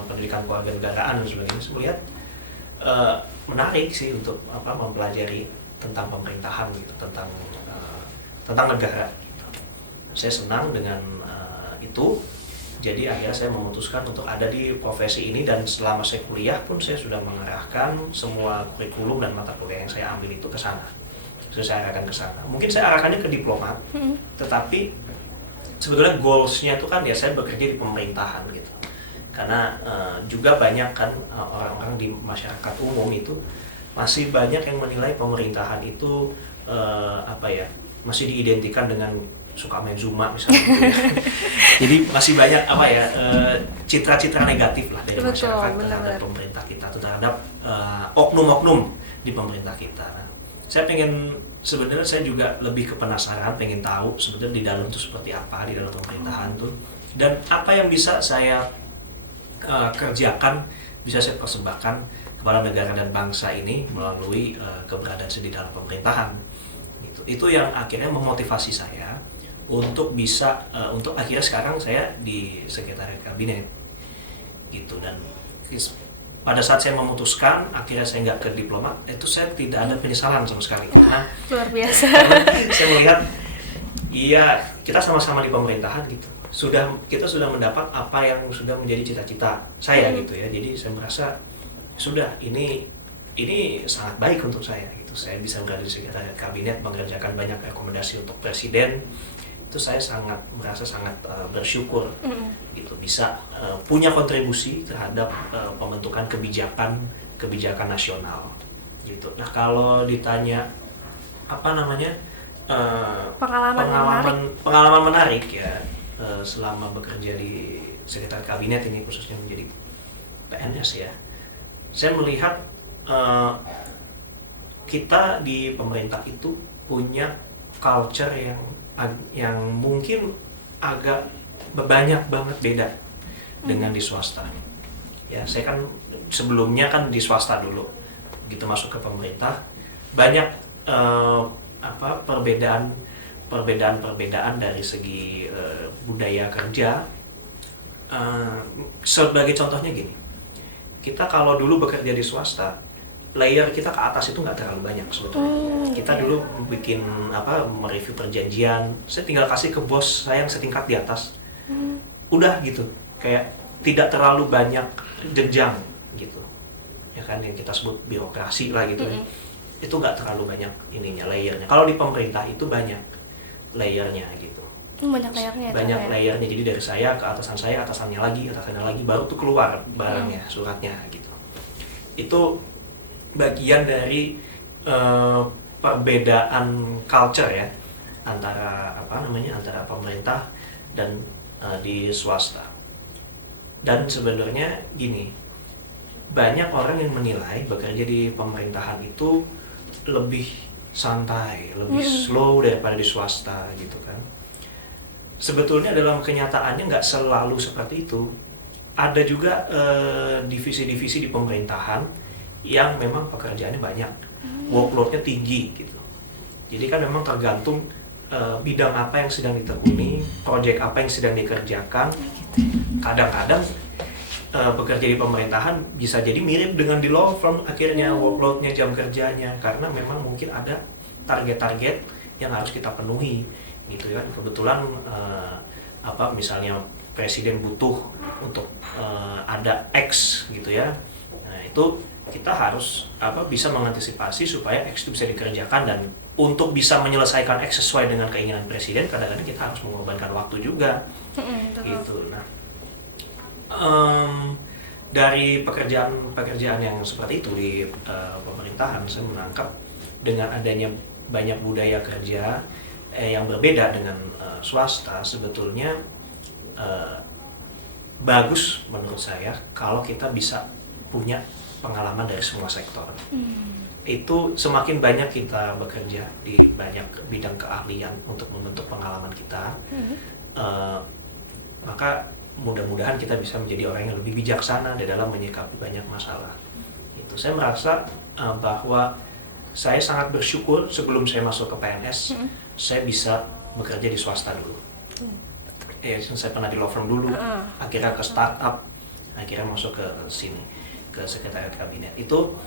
pendidikan kewarganegaraan dan sebagainya. Saya melihat menarik sih untuk mempelajari tentang pemerintahan gitu, tentang negara gitu. Saya senang dengan itu. Jadi akhirnya saya memutuskan untuk ada di profesi ini, dan selama saya kuliah pun saya sudah mengarahkan semua kurikulum dan mata kuliah yang saya ambil itu ke sana. Saya arahkan ke sana. Mungkin saya arahkannya ke diplomat, tetapi sebetulnya goals-nya itu kan ya saya bekerja di pemerintahan gitu. Karena juga banyak kan orang-orang di masyarakat umum itu masih banyak yang menilai pemerintahan itu masih diidentikan dengan suka main Zuma misalnya gitu ya. Jadi masih banyak citra-citra negatif lah dari masyarakat terhadap pemerintah kita, terhadap oknum-oknum di pemerintah kita. Nah, sebenarnya saya juga lebih ke penasaran, pengen tahu sebenarnya di dalam itu seperti apa di dalam pemerintahan tuh, dan apa yang bisa saya kerjakan, bisa saya persembahkan kepada negara dan bangsa ini melalui keberadaan saya di dalam pemerintahan. Itu yang akhirnya memotivasi saya untuk bisa untuk akhirnya sekarang saya di sekretariat kabinet gitu. Dan pada saat saya memutuskan akhirnya saya nggak ke diplomat, itu saya tidak ada penyesalan sama sekali, karena luar biasa. Saya melihat iya kita sama-sama di pemerintahan gitu, kita sudah mendapat apa yang sudah menjadi cita-cita saya gitu ya. Jadi saya merasa sudah ini sangat baik untuk saya gitu. Saya bisa berada di sekretariat kabinet, mengerjakan banyak rekomendasi untuk presiden. Itu saya merasa sangat bersyukur gitu, bisa punya kontribusi terhadap pembentukan kebijakan nasional gitu. Nah, kalau ditanya pengalaman menarik ya selama bekerja di sekretariat kabinet ini, khususnya menjadi PNS ya, saya melihat kita di pemerintah itu punya culture yang mungkin agak banyak banget beda dengan di swasta. Ya, saya kan sebelumnya kan di swasta dulu, begitu masuk ke pemerintah banyak perbedaan dari segi budaya kerja. Sebagai contohnya gini, kita kalau dulu bekerja di swasta, layer kita ke atas itu nggak terlalu banyak sebetulnya. Kita dulu bikin mereview perjanjian, saya tinggal kasih ke bos saya yang setingkat di atas, udah gitu, kayak tidak terlalu banyak jenjang gitu, ya kan, yang kita sebut birokrasi lah gitu. Itu nggak terlalu banyak ininya, layernya. Kalau di pemerintah itu banyak layernya gitu. Banyak layernya. Banyak layernya, jadi dari saya ke atasan saya, atasannya lagi, baru tuh keluar barangnya, suratnya gitu. Itu bagian dari perbedaan culture ya antara antara pemerintah dan di swasta. Dan sebenarnya gini, banyak orang yang menilai bekerja di pemerintahan itu lebih santai, lebih slow daripada di swasta gitu kan. Sebetulnya dalam kenyataannya nggak selalu seperti itu. Ada juga divisi-divisi di pemerintahan yang memang pekerjaannya banyak, workload-nya tinggi gitu. Jadi kan memang tergantung bidang apa yang sedang ditekuni, proyek apa yang sedang dikerjakan. Kadang-kadang bekerja di pemerintahan bisa jadi mirip dengan di law firm akhirnya, workload-nya, jam kerjanya, karena memang mungkin ada target-target yang harus kita penuhi gitu kan. Kebetulan misalnya presiden butuh untuk ada X gitu ya, nah itu kita harus bisa mengantisipasi supaya X itu bisa dikerjakan. Dan untuk bisa menyelesaikan X sesuai dengan keinginan presiden, kadang-kadang kita harus mengorbankan waktu juga gitu. Nah, dari pekerjaan yang seperti itu di pemerintahan, saya menangkap dengan adanya banyak budaya kerja yang berbeda dengan swasta, sebetulnya bagus menurut saya kalau kita bisa punya pengalaman dari semua sektor. Itu semakin banyak kita bekerja di banyak bidang keahlian untuk membentuk pengalaman kita, maka mudah-mudahan kita bisa menjadi orang yang lebih bijaksana di dalam menyikapi banyak masalah. Itu saya merasa bahwa saya sangat bersyukur sebelum saya masuk ke PNS, saya bisa bekerja di swasta dulu. Saya pernah di law firm dulu, akhirnya ke startup, akhirnya masuk ke sini, ke sekretariat kabinet. Itu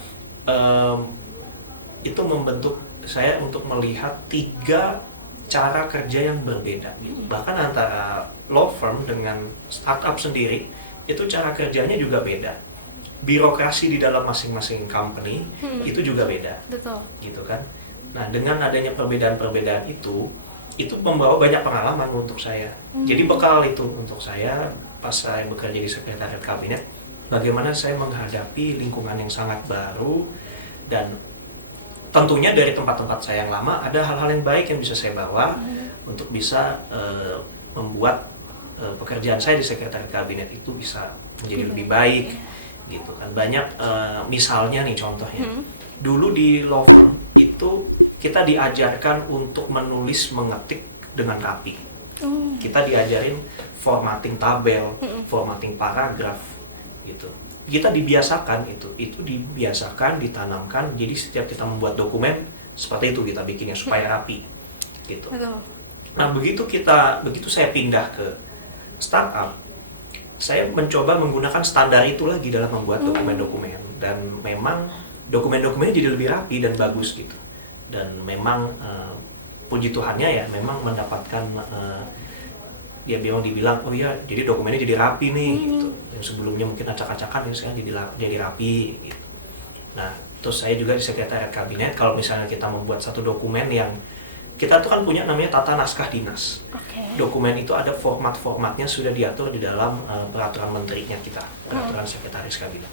membentuk saya untuk melihat 3 cara kerja yang berbeda gitu. Bahkan antara law firm dengan startup sendiri itu cara kerjanya juga beda. Birokrasi di dalam masing-masing company itu juga beda. Betul. Gitu kan. Nah, dengan adanya perbedaan-perbedaan itu membawa banyak pengalaman untuk saya. Jadi bekal itu untuk saya pas saya bekerja di sekretariat kabinet, bagaimana saya menghadapi lingkungan yang sangat baru, dan tentunya dari tempat-tempat saya yang lama ada hal-hal yang baik yang bisa saya bawa untuk bisa membuat pekerjaan saya di sekretariat kabinet itu bisa menjadi lebih baik gitu kan. Banyak misalnya nih contohnya, dulu di law firm itu kita diajarkan untuk menulis mengetik dengan rapi. Kita diajarin formatting tabel, formatting paragraf gitu. Kita dibiasakan itu dibiasakan, ditanamkan. Jadi setiap kita membuat dokumen seperti itu kita bikinnya supaya rapi gitu. Nah, begitu saya pindah ke startup, saya mencoba menggunakan standar itu lagi dalam membuat dokumen-dokumen, dan memang dokumen-dokumennya jadi lebih rapi dan bagus gitu. Dan memang puji Tuhannya ya, memang mendapatkan dia memang dibilang, oh iya, jadi dokumennya jadi rapi nih gitu. Yang sebelumnya mungkin acak-acakan, yang sekarang jadi rapi gitu. Nah, terus saya juga di sekretariat kabinet, kalau misalnya kita membuat satu dokumen yang kita tuh kan punya namanya tata naskah dinas. Dokumen itu ada format-formatnya sudah diatur di dalam peraturan menterinya kita, peraturan sekretaris kabinet.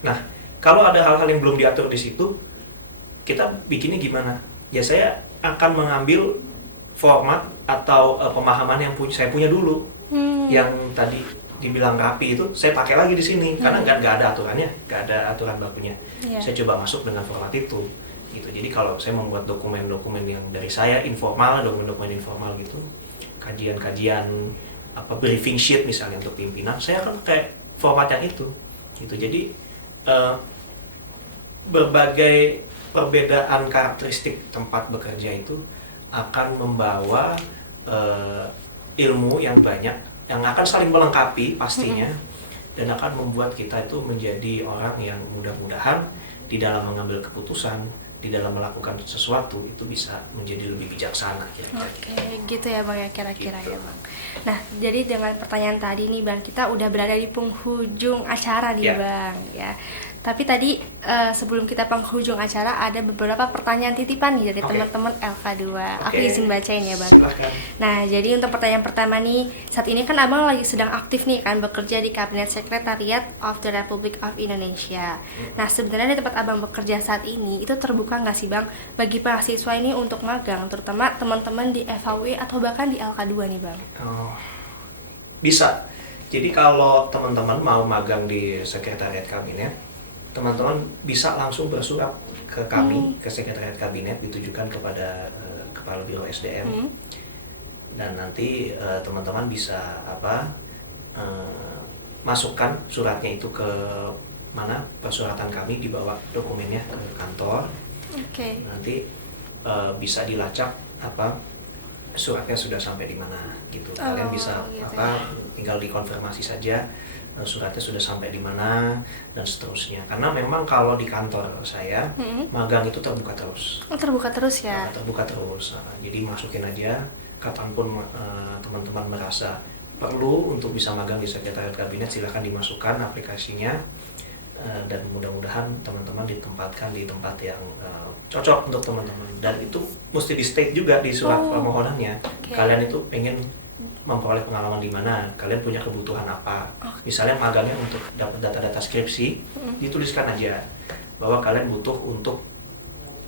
Nah, kalau ada hal-hal yang belum diatur di situ, kita bikinnya gimana? Ya saya akan mengambil format atau pemahaman yang saya punya dulu, yang tadi dibilang rapi itu saya pakai lagi di sini, karena nggak ada aturannya, nggak ada aturan bakunya. Saya coba masuk dengan format itu gitu. Jadi kalau saya membuat dokumen-dokumen yang dari saya informal, dokumen-dokumen informal gitu, kajian-kajian briefing sheet misalnya untuk pimpinan, saya akan pakai format yang itu gitu. Jadi berbagai perbedaan karakteristik tempat bekerja itu akan membawa ilmu yang banyak, yang akan saling melengkapi pastinya, dan akan membuat kita itu menjadi orang yang mudah-mudahan di dalam mengambil keputusan, di dalam melakukan sesuatu itu bisa menjadi lebih bijaksana. Oke, gitu ya Bang ya kira-kira Gitu. ya Bang. Nah, jadi dengan pertanyaan tadi nih Bang, kita udah berada di penghujung acara nih Ya. Bang ya. Tapi tadi sebelum kita penghujung acara ada beberapa pertanyaan titipan nih dari Oke. teman-teman LK2. Aku Oke. izin bacain ya Bang. Silahkan. Nah, jadi untuk pertanyaan pertama nih, saat ini kan Abang lagi sedang aktif nih kan bekerja di Kabinet Sekretariat of the Republic of Indonesia. Nah, sebenarnya di tempat Abang bekerja saat ini itu terbuka nggak sih Bang bagi mahasiswa ini untuk magang, terutama teman-teman di FAUI atau bahkan di LK2 nih Bang? Oh, bisa. Jadi kalau teman-teman mau magang di Sekretariat Kabinet, teman-teman bisa langsung bersurat ke kami, ke Sekretariat Kabinet, ditujukan kepada Kepala Biro SDM. Dan nanti teman-teman bisa masukkan suratnya itu ke mana, persuratan kami, dibawa dokumennya ke kantor. Oke. Nanti bisa dilacak suratnya sudah sampai di mana gitu. Kalian bisa gitu tinggal dikonfirmasi saja suratnya sudah sampai di mana dan seterusnya. Karena memang kalau di kantor saya magang itu terbuka terus. Oh, terbuka terus ya. Terbuka terus. Nah, jadi masukin aja kapanpun teman-teman merasa perlu untuk bisa magang di Sekretariat Kabinet, silahkan dimasukkan aplikasinya. Dan mudah-mudahan teman-teman ditempatkan di tempat yang cocok untuk teman-teman, dan itu mesti di state juga di surat permohonannya. Kalian itu pengen memperoleh pengalaman di mana, kalian punya kebutuhan apa. Misalnya magangnya untuk dapat data-data skripsi, dituliskan aja bahwa kalian butuh untuk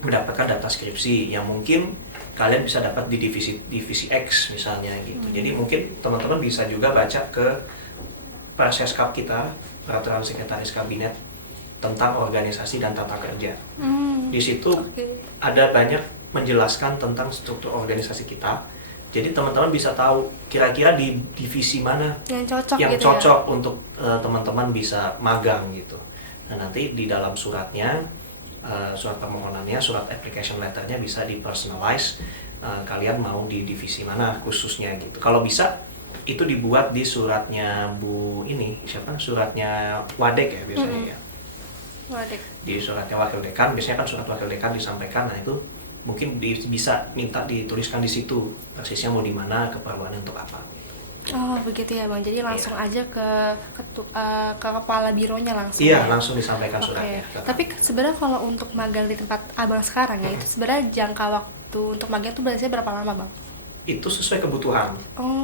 mendapatkan data skripsi yang mungkin kalian bisa dapat di divisi X misalnya gitu. Jadi mungkin teman-teman bisa juga baca ke Perseskap kita, Peraturan Sekretaris Kabinet tentang organisasi dan tata kerja. Di situ ada banyak menjelaskan tentang struktur organisasi kita. Jadi teman-teman bisa tahu kira-kira di divisi mana yang cocok untuk teman-teman bisa magang gitu. Nah, nanti di dalam suratnya, surat permohonannya, surat application letternya bisa di-personalize, kalian mau di divisi mana khususnya gitu. Kalau bisa itu dibuat di suratnya suratnya Wadek ya biasanya ya. Wadek. Di suratnya Wakil Dekan, biasanya kan surat Wakil Dekan disampaikan, nah itu mungkin bisa minta dituliskan di situ persisnya mau di mana, keperluannya untuk apa. Oh begitu ya Bang, jadi langsung aja ke kepala bironya langsung. Iya, langsung disampaikan suratnya. Tapi sebenarnya kalau untuk magang di tempat Abang sekarang ya, itu sebenarnya jangka waktu untuk magang itu biasanya berapa lama Bang? Itu sesuai kebutuhan,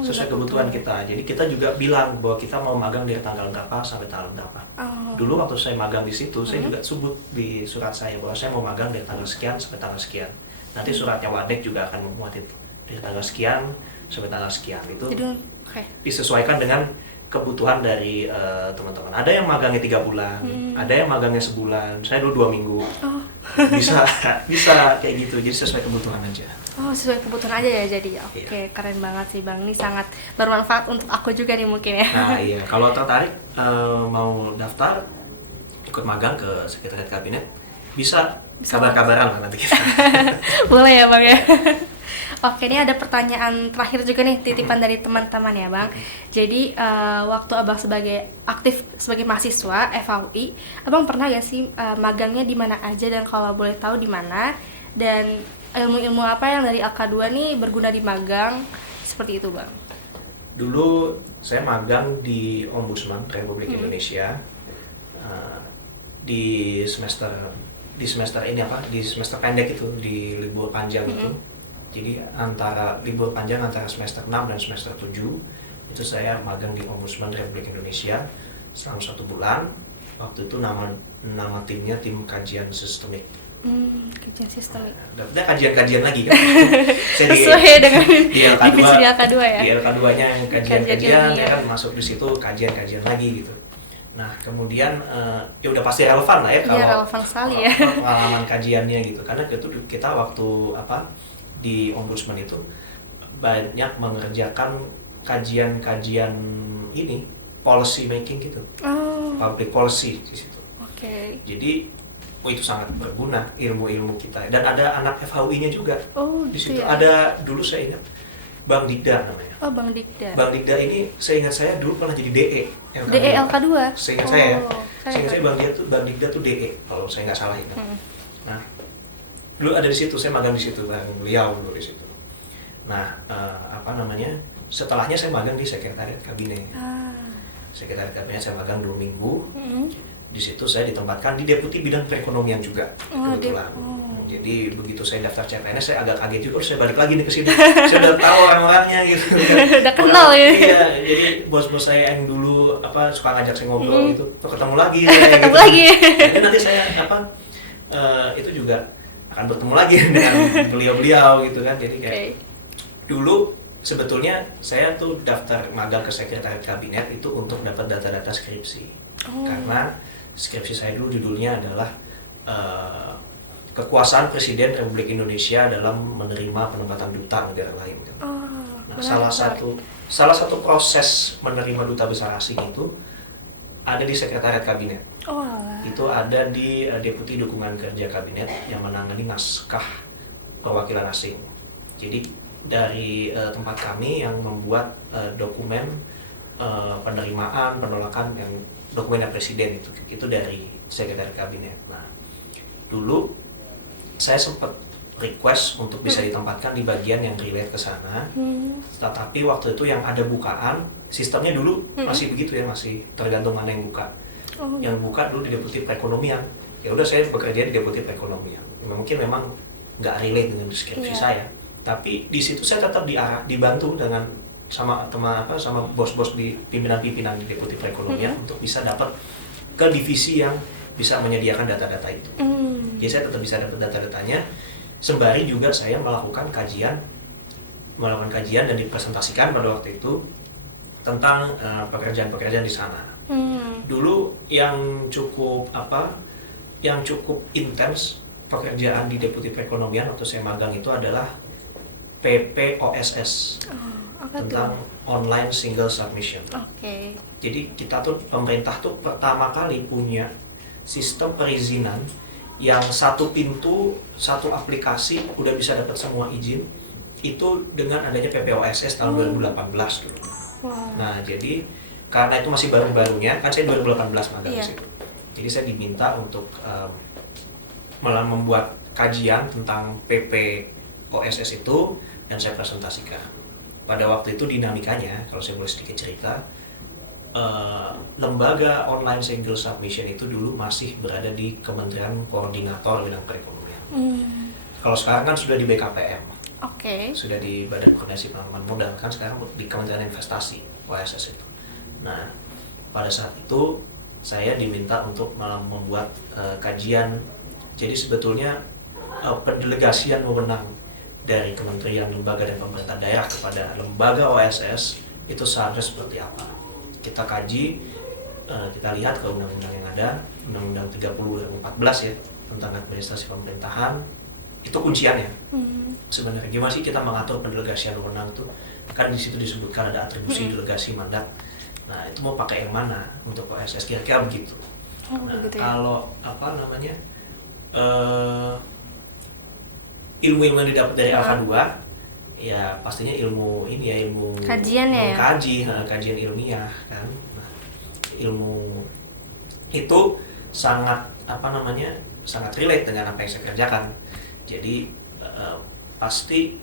sesuai kebutuhan kita. Jadi kita juga bilang bahwa kita mau magang dari tanggal berapa sampai tanggal berapa. Dulu waktu saya magang di situ, saya juga sebut di surat saya bahwa saya mau magang dari tanggal sekian sampai tanggal sekian. Nanti suratnya Wadek juga akan memuat itu dari tanggal sekian sampai tanggal sekian. Itu disesuaikan dengan kebutuhan dari teman-teman. Ada yang magangnya 3 bulan, ada yang magangnya sebulan. Saya dulu 2 minggu. Bisa kayak gitu. Jadi sesuai kebutuhan aja. Oh, sesuai kebutuhan aja ya jadi. Oke, keren banget sih Bang. Ini sangat bermanfaat untuk aku juga nih mungkin ya. Nah iya, kalau tertarik mau daftar ikut magang ke Sekretariat Kabinet, bisa kabar-kabaran lah nanti kita. Boleh ya Bang ya. Oke, ini ada pertanyaan terakhir juga nih, titipan dari teman-teman ya Bang. Jadi waktu Abang aktif sebagai mahasiswa FAUI, Abang pernah gak sih magangnya di mana aja, dan kalau boleh tahu di mana, dan ilmu-ilmu apa yang dari LK2 nih berguna di magang seperti itu Bang? Dulu saya magang di Ombudsman Republik Indonesia di semester ini di semester pendek itu, di libur panjang itu. Jadi libur panjang antara semester 6 dan semester 7 itu saya magang di Ombudsman Republik Indonesia selama 1 bulan. Waktu itu nama timnya tim kajian sistemik. Kajian sistemik. Dapatnya kajian-kajian lagi kan. Sesuai dengan divisi di LK2 ya. Di LK2-nya yang kajian-kajian ya kan, masuk di situ kajian-kajian lagi gitu. Nah, kemudian ya udah pasti relevan lah ya kalau relevan sekali ya. Pengalaman kajiannya gitu. Karena itu kita waktu di Ombudsman itu banyak mengerjakan kajian-kajian policy making gitu. Public policy di situ. Oke. Jadi itu sangat berguna ilmu-ilmu kita. Dan ada anak FHUI-nya juga. Oh, Di gitu situ ya. ada, dulu saya ingat Bang Dikda namanya. Oh, Bang Dikda. Bang Dikda ini seingat saya dulu pernah jadi DE DE LK2. Seingat saya ya. keren. Seingat saya Bang Dikda tuh DE kalau saya nggak salah ingat. Nah, dulu ada di situ, saya magang di situ, beliau dulu di situ. Nah, setelahnya saya magang di Sekretariat Kabinet. Sekretariat Kabinet saya magang 2 minggu. Di situ saya ditempatkan di Deputi Bidang Perekonomian juga, kebetulan. Jadi begitu saya daftar CPNS, saya agak kaget juga, saya balik lagi nih ke sini. Saya udah tahu orang-orangnya gitu. Udah kenal ya. Iya, jadi bos-bos saya yang dulu suka ngajak saya ngobrol gitu, tuh ketemu lagi. Ketemu lagi. Jadi nanti saya itu juga akan bertemu lagi dengan beliau-beliau gitu kan. Jadi kayak dulu sebetulnya saya tuh daftar magang ke Sekretariat Kabinet itu untuk dapat data-data skripsi. Karena skripsi saya dulu judulnya adalah kekuasaan Presiden Republik Indonesia dalam menerima penempatan duta negara lain kan. Nah, salah satu proses menerima duta besar asing itu ada di Sekretariat Kabinet. Itu ada di Deputi Dukungan Kerja Kabinet yang menangani naskah perwakilan asing. Jadi dari tempat kami yang membuat dokumen penerimaan, penolakan yang dokumennya presiden itu dari Sekretariat Kabinet. Nah, dulu saya sempat request untuk bisa ditempatkan di bagian yang relate ke sana. Tetapi waktu itu yang ada bukaan, sistemnya dulu masih begitu ya, masih tergantung mana yang buka. Yang buka dulu di Deputi Perekonomian. Ya udah saya bekerja di Deputi Perekonomian. Mungkin memang nggak relate dengan deskripsi saya. Tapi di situ saya tetap dibantu dengan sama bos-bos di pimpinan-pimpinan di Deputi Perekonomian untuk bisa dapat ke divisi yang bisa menyediakan data-data itu. Jadi saya tetap bisa dapat data-datanya, sembari juga saya melakukan kajian dan dipresentasikan pada waktu itu tentang pekerjaan-pekerjaan di sana. Dulu yang cukup intens pekerjaan di Deputi Perekonomian waktu saya magang itu adalah PPOSS. Tentang online single submission. Jadi kita tuh, pemerintah tuh pertama kali punya sistem perizinan yang satu pintu, satu aplikasi udah bisa dapat semua izin itu dengan adanya PPOSS tahun 2018 dulu. Nah, jadi karena itu masih baru-barunya, kan saya 2018 magang di situ. Jadi saya diminta untuk malah membuat kajian tentang PPOSS itu dan saya presentasikan. Pada waktu itu dinamikanya, kalau saya boleh sedikit cerita, lembaga online single submission itu dulu masih berada di Kementerian Koordinator Bidang Perekonomian. Kalau sekarang kan sudah di BKPM, sudah di Badan Koordinasi Penanaman Modal, kan sekarang di Kementerian Investasi, OSS itu. Nah, pada saat itu saya diminta untuk membuat kajian. Jadi sebetulnya pendelegasian wewenang dari kementerian, lembaga, dan pemerintah daerah kepada lembaga OSS itu seharusnya seperti apa. Kita kaji, kita lihat ke undang-undang yang ada, Undang-Undang 30 2014 ya, tentang administrasi pemerintahan, itu kunciannya. Sebenarnya gimana sih kita mengatur pendelegasian wewenang itu? Kan di situ disebutkan ada atribusi, delegasi, mandat. Nah, itu mau pakai yang mana untuk OSS, kira-kira begitu. Kalau ilmu-ilmu yang didapat dari LK2 ya pastinya ilmu kajiannya kajian ilmiah kan. Nah, ilmu itu sangat sangat relate dengan apa yang saya kerjakan. Jadi pasti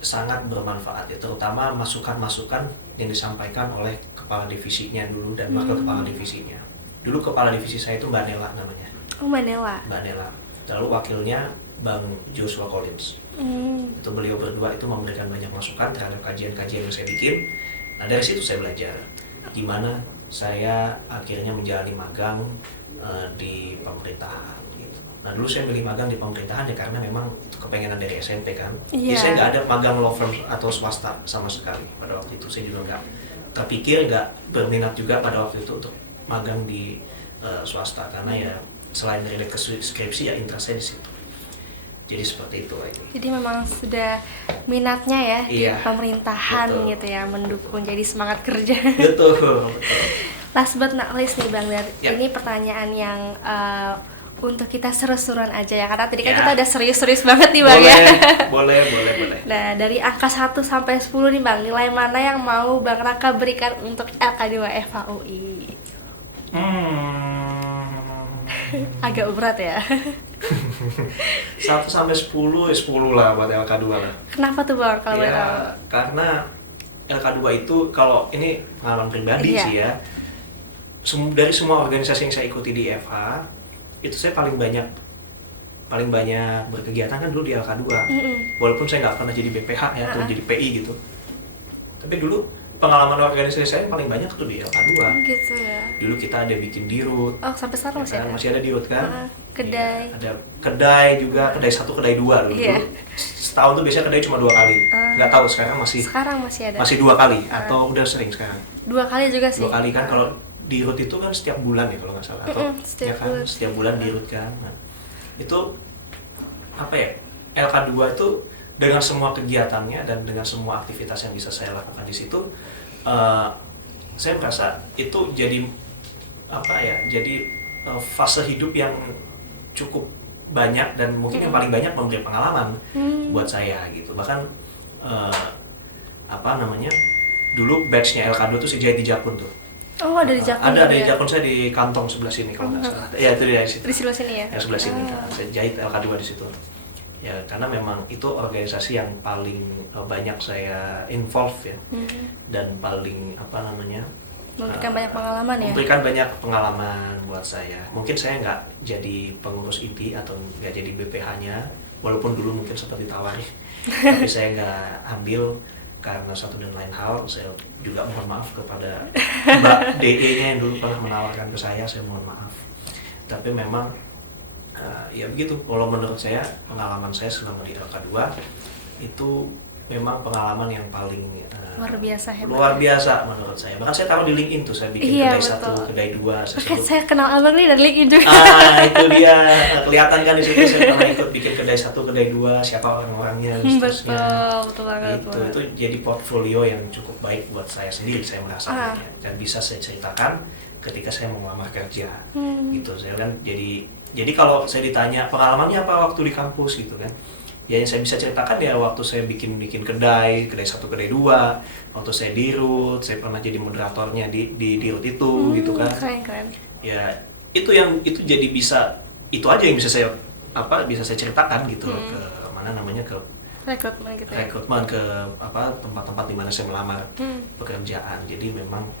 sangat bermanfaat ya, terutama masukan-masukan yang disampaikan oleh kepala divisinya dulu dan wakil kepala divisinya. Dulu kepala divisi saya itu Mbak Nela namanya. Mbak Nela. Lalu wakilnya Bang Joshua Collins. Itu beliau berdua itu memberikan banyak masukan terhadap kajian-kajian yang saya bikin. Nah, dari situ saya belajar gimana saya akhirnya menjalani magang di pemerintahan gitu. Nah, dulu saya milih magang di pemerintahan ya karena memang itu kepengenan dari SMP kan. Jadi saya nggak ada magang law firm atau swasta sama sekali pada waktu itu. Saya juga nggak terpikir, nggak berminat juga pada waktu itu untuk magang di swasta karena ya selain dari skripsi ya interest saya di situ. Jadi seperti itu lagi. Jadi memang sudah minatnya ya di pemerintahan. Betul. Gitu ya, mendukung, jadi semangat kerja. Betul. Last but not least nih Bang Dar, ini pertanyaan yang untuk kita seru-seruan aja ya, karena tadi kan Ya. kita udah serius-serius banget nih Bang ya. Boleh. Nah, dari angka 1 sampai 10 nih Bang, nilai mana yang mau Bang Raka berikan untuk LK2 FHUI? Agak berat ya. 1 sampai 10, 10 lah buat LK2 lah. Kenapa tuh Bang kalau boleh tahu? Ya, karena LK2 itu kalau ini pengalaman pribadi Iya. sih ya. Dari semua organisasi yang saya ikuti di FH, itu saya paling banyak berkegiatan kan dulu di LK2. Walaupun saya nggak pernah jadi BPH ya atau jadi PI gitu. Tapi dulu pengalaman organisasi saya yang paling banyak tuh di LK2. Gitu ya. Dulu kita ada bikin dirut. Oh, sampai sekarang masih ada? Masih ada dirut kan? Kedai. Ya, ada kedai juga, kedai 1, kedai 2 dulu. Iya. Setahun tuh biasanya kedai cuma 2 kali. Nggak tahu sekarang masih ada. masih 2 kali atau udah sering sekarang. 2 kali juga sih. 2 kali kan kalau dirut itu kan setiap bulan ya kalau nggak salah atau setiap ya kan bulan. setiap bulan dirut kan. Nah, itu apa ya? LK2 itu dengan semua kegiatannya dan dengan semua aktivitas yang bisa saya lakukan di situ, saya merasa itu jadi apa ya? Jadi fase hidup yang cukup banyak dan mungkin yang paling banyak memberi pengalaman buat saya gitu. Bahkan apa namanya? Dulu batch-nya LK2 tuh sejahit di Jakun tuh. Oh, ada di Jakun. Ada di Jakun, saya di kantong sebelah sini kalau nggak salah. Ya itu dia di situ. Di sebelah sini ya. Yang sebelah sini. Nah, saya jahit LK2 di situ. Ya karena memang itu organisasi yang paling banyak saya involve ya. Dan paling apa namanya? Memberikan banyak pengalaman ya. Memberikan banyak pengalaman buat saya. Mungkin saya nggak jadi pengurus IPI atau nggak jadi BPH-nya, walaupun dulu mungkin sempat ditawari, tapi saya nggak ambil karena satu dan lain hal. Saya juga mohon maaf kepada Mbak DE-nya yang dulu pernah menawarkan ke saya mohon maaf. Tapi memang ya begitu. Kalau menurut saya pengalaman saya selama di LK2 itu memang pengalaman yang paling luar biasa hebat. Luar biasa menurut saya. Bahkan saya taruh di LinkedIn tuh, saya bikin Iya, kedai betul. 1, kedai 2. Oke, saya kenal Abang nih dari LinkedIn juga. Itu dia kelihatan kan di situ saya pernah ikut bikin kedai 1, kedai 2, siapa orang-orangnya dan seterusnya. Betul banget. Itu jadi portfolio yang cukup baik buat saya sendiri, saya merasa dan bisa saya ceritakan ketika saya mau melamar kerja. Gitu. Saya kan jadi kalau saya ditanya pengalamannya apa waktu di kampus gitu kan. Ya yang saya bisa ceritakan ya waktu saya bikin kedai 1, kedai 2, waktu saya dirut, saya pernah jadi moderatornya di dirut itu gitu kan. Keren. Ya itu jadi itu aja yang bisa saya ceritakan gitu loh, ke mana namanya ke Rekrutmen gitu ya. rekrutmen ke tempat-tempat di mana saya melamar pekerjaan. Jadi memang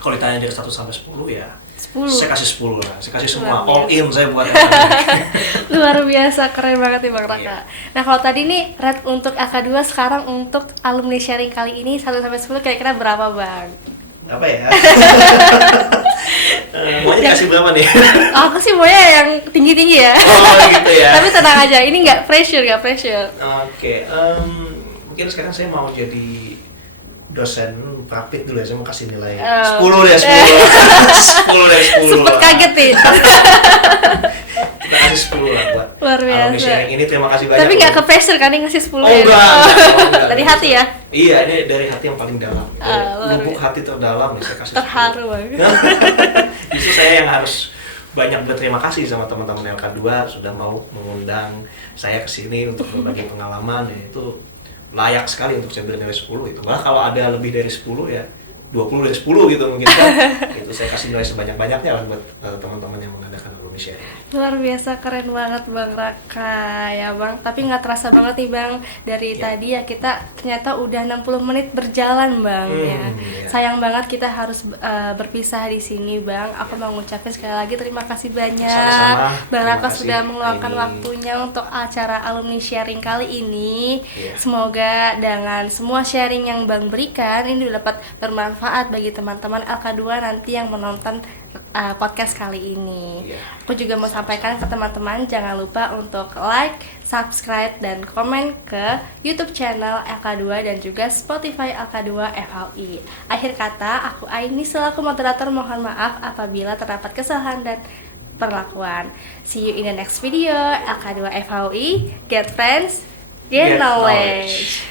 kalau ditanya dari 1 sampai 10 ya 10. saya kasih 10 lah. Saya kasih semua Luar all in saya buat Luar biasa, keren banget nih Bang Raka. Iya. Nah, kalau tadi nih rate untuk LK2 sekarang untuk alumni sharing kali ini 1 sampai 10 kira-kira berapa Bang? apa ya? Maunya kasih berapa nih? Aku sih maunya yang tinggi-tinggi ya. Oh gitu ya. Tapi tenang aja, ini nggak pressure. Oke, mungkin sekarang saya mau jadi dosen praktik dulu ya, saya mau kasih nilai 10 deh, 10 deh, 10 Sempet kaget nih. Kita kasih 10 lah buat Luar biasa. alumni sharing ini, terima kasih banyak. Tapi nggak ke pressure kan yang ngasih 10 Oh, ya? enggak. Dari hati ya? Iya, ini dari hati yang paling dalam. luar Lubuk biasa. hati terdalam nih saya kasih 10. Terharu banget. Justru saya yang harus banyak berterima kasih sama teman-teman LK2 sudah mau mengundang saya ke sini untuk berbagi pengalaman, ya itu layak sekali untuk saya beri nilai 10 itu. Malah kalau ada lebih dari 10 ya 20 dari 10 gitu mungkin kan. Itu saya kasih nilai sebanyak-banyaknya lah buat teman-teman yang mengadakan alumni sharing. Luar biasa, keren banget Bang Raka ya Bang. Tapi nggak terasa banget nih Bang, dari tadi ya kita ternyata udah 60 menit berjalan Bang ya. Iya. Sayang banget kita harus berpisah di sini Bang. Aku mau ngucapin sekali lagi terima kasih banyak. Sama-sama. Bang Terima Raka kasih, sudah meluangkan Aini. waktunya untuk acara alumni sharing kali ini. Iya. Semoga dengan semua sharing yang Bang berikan ini dapat bermanfaat bagi teman-teman LK2 nanti yang menonton podcast kali ini. Iya. Aku juga mau sampaikan ke teman-teman jangan lupa untuk like, subscribe, dan komen ke YouTube channel LK2 dan juga Spotify LK2 FHUI. Akhir kata, aku Aini selaku moderator mohon maaf apabila terdapat kesalahan dan perlakuan. See you in the next video. LK2 FHUI, get friends, get knowledge.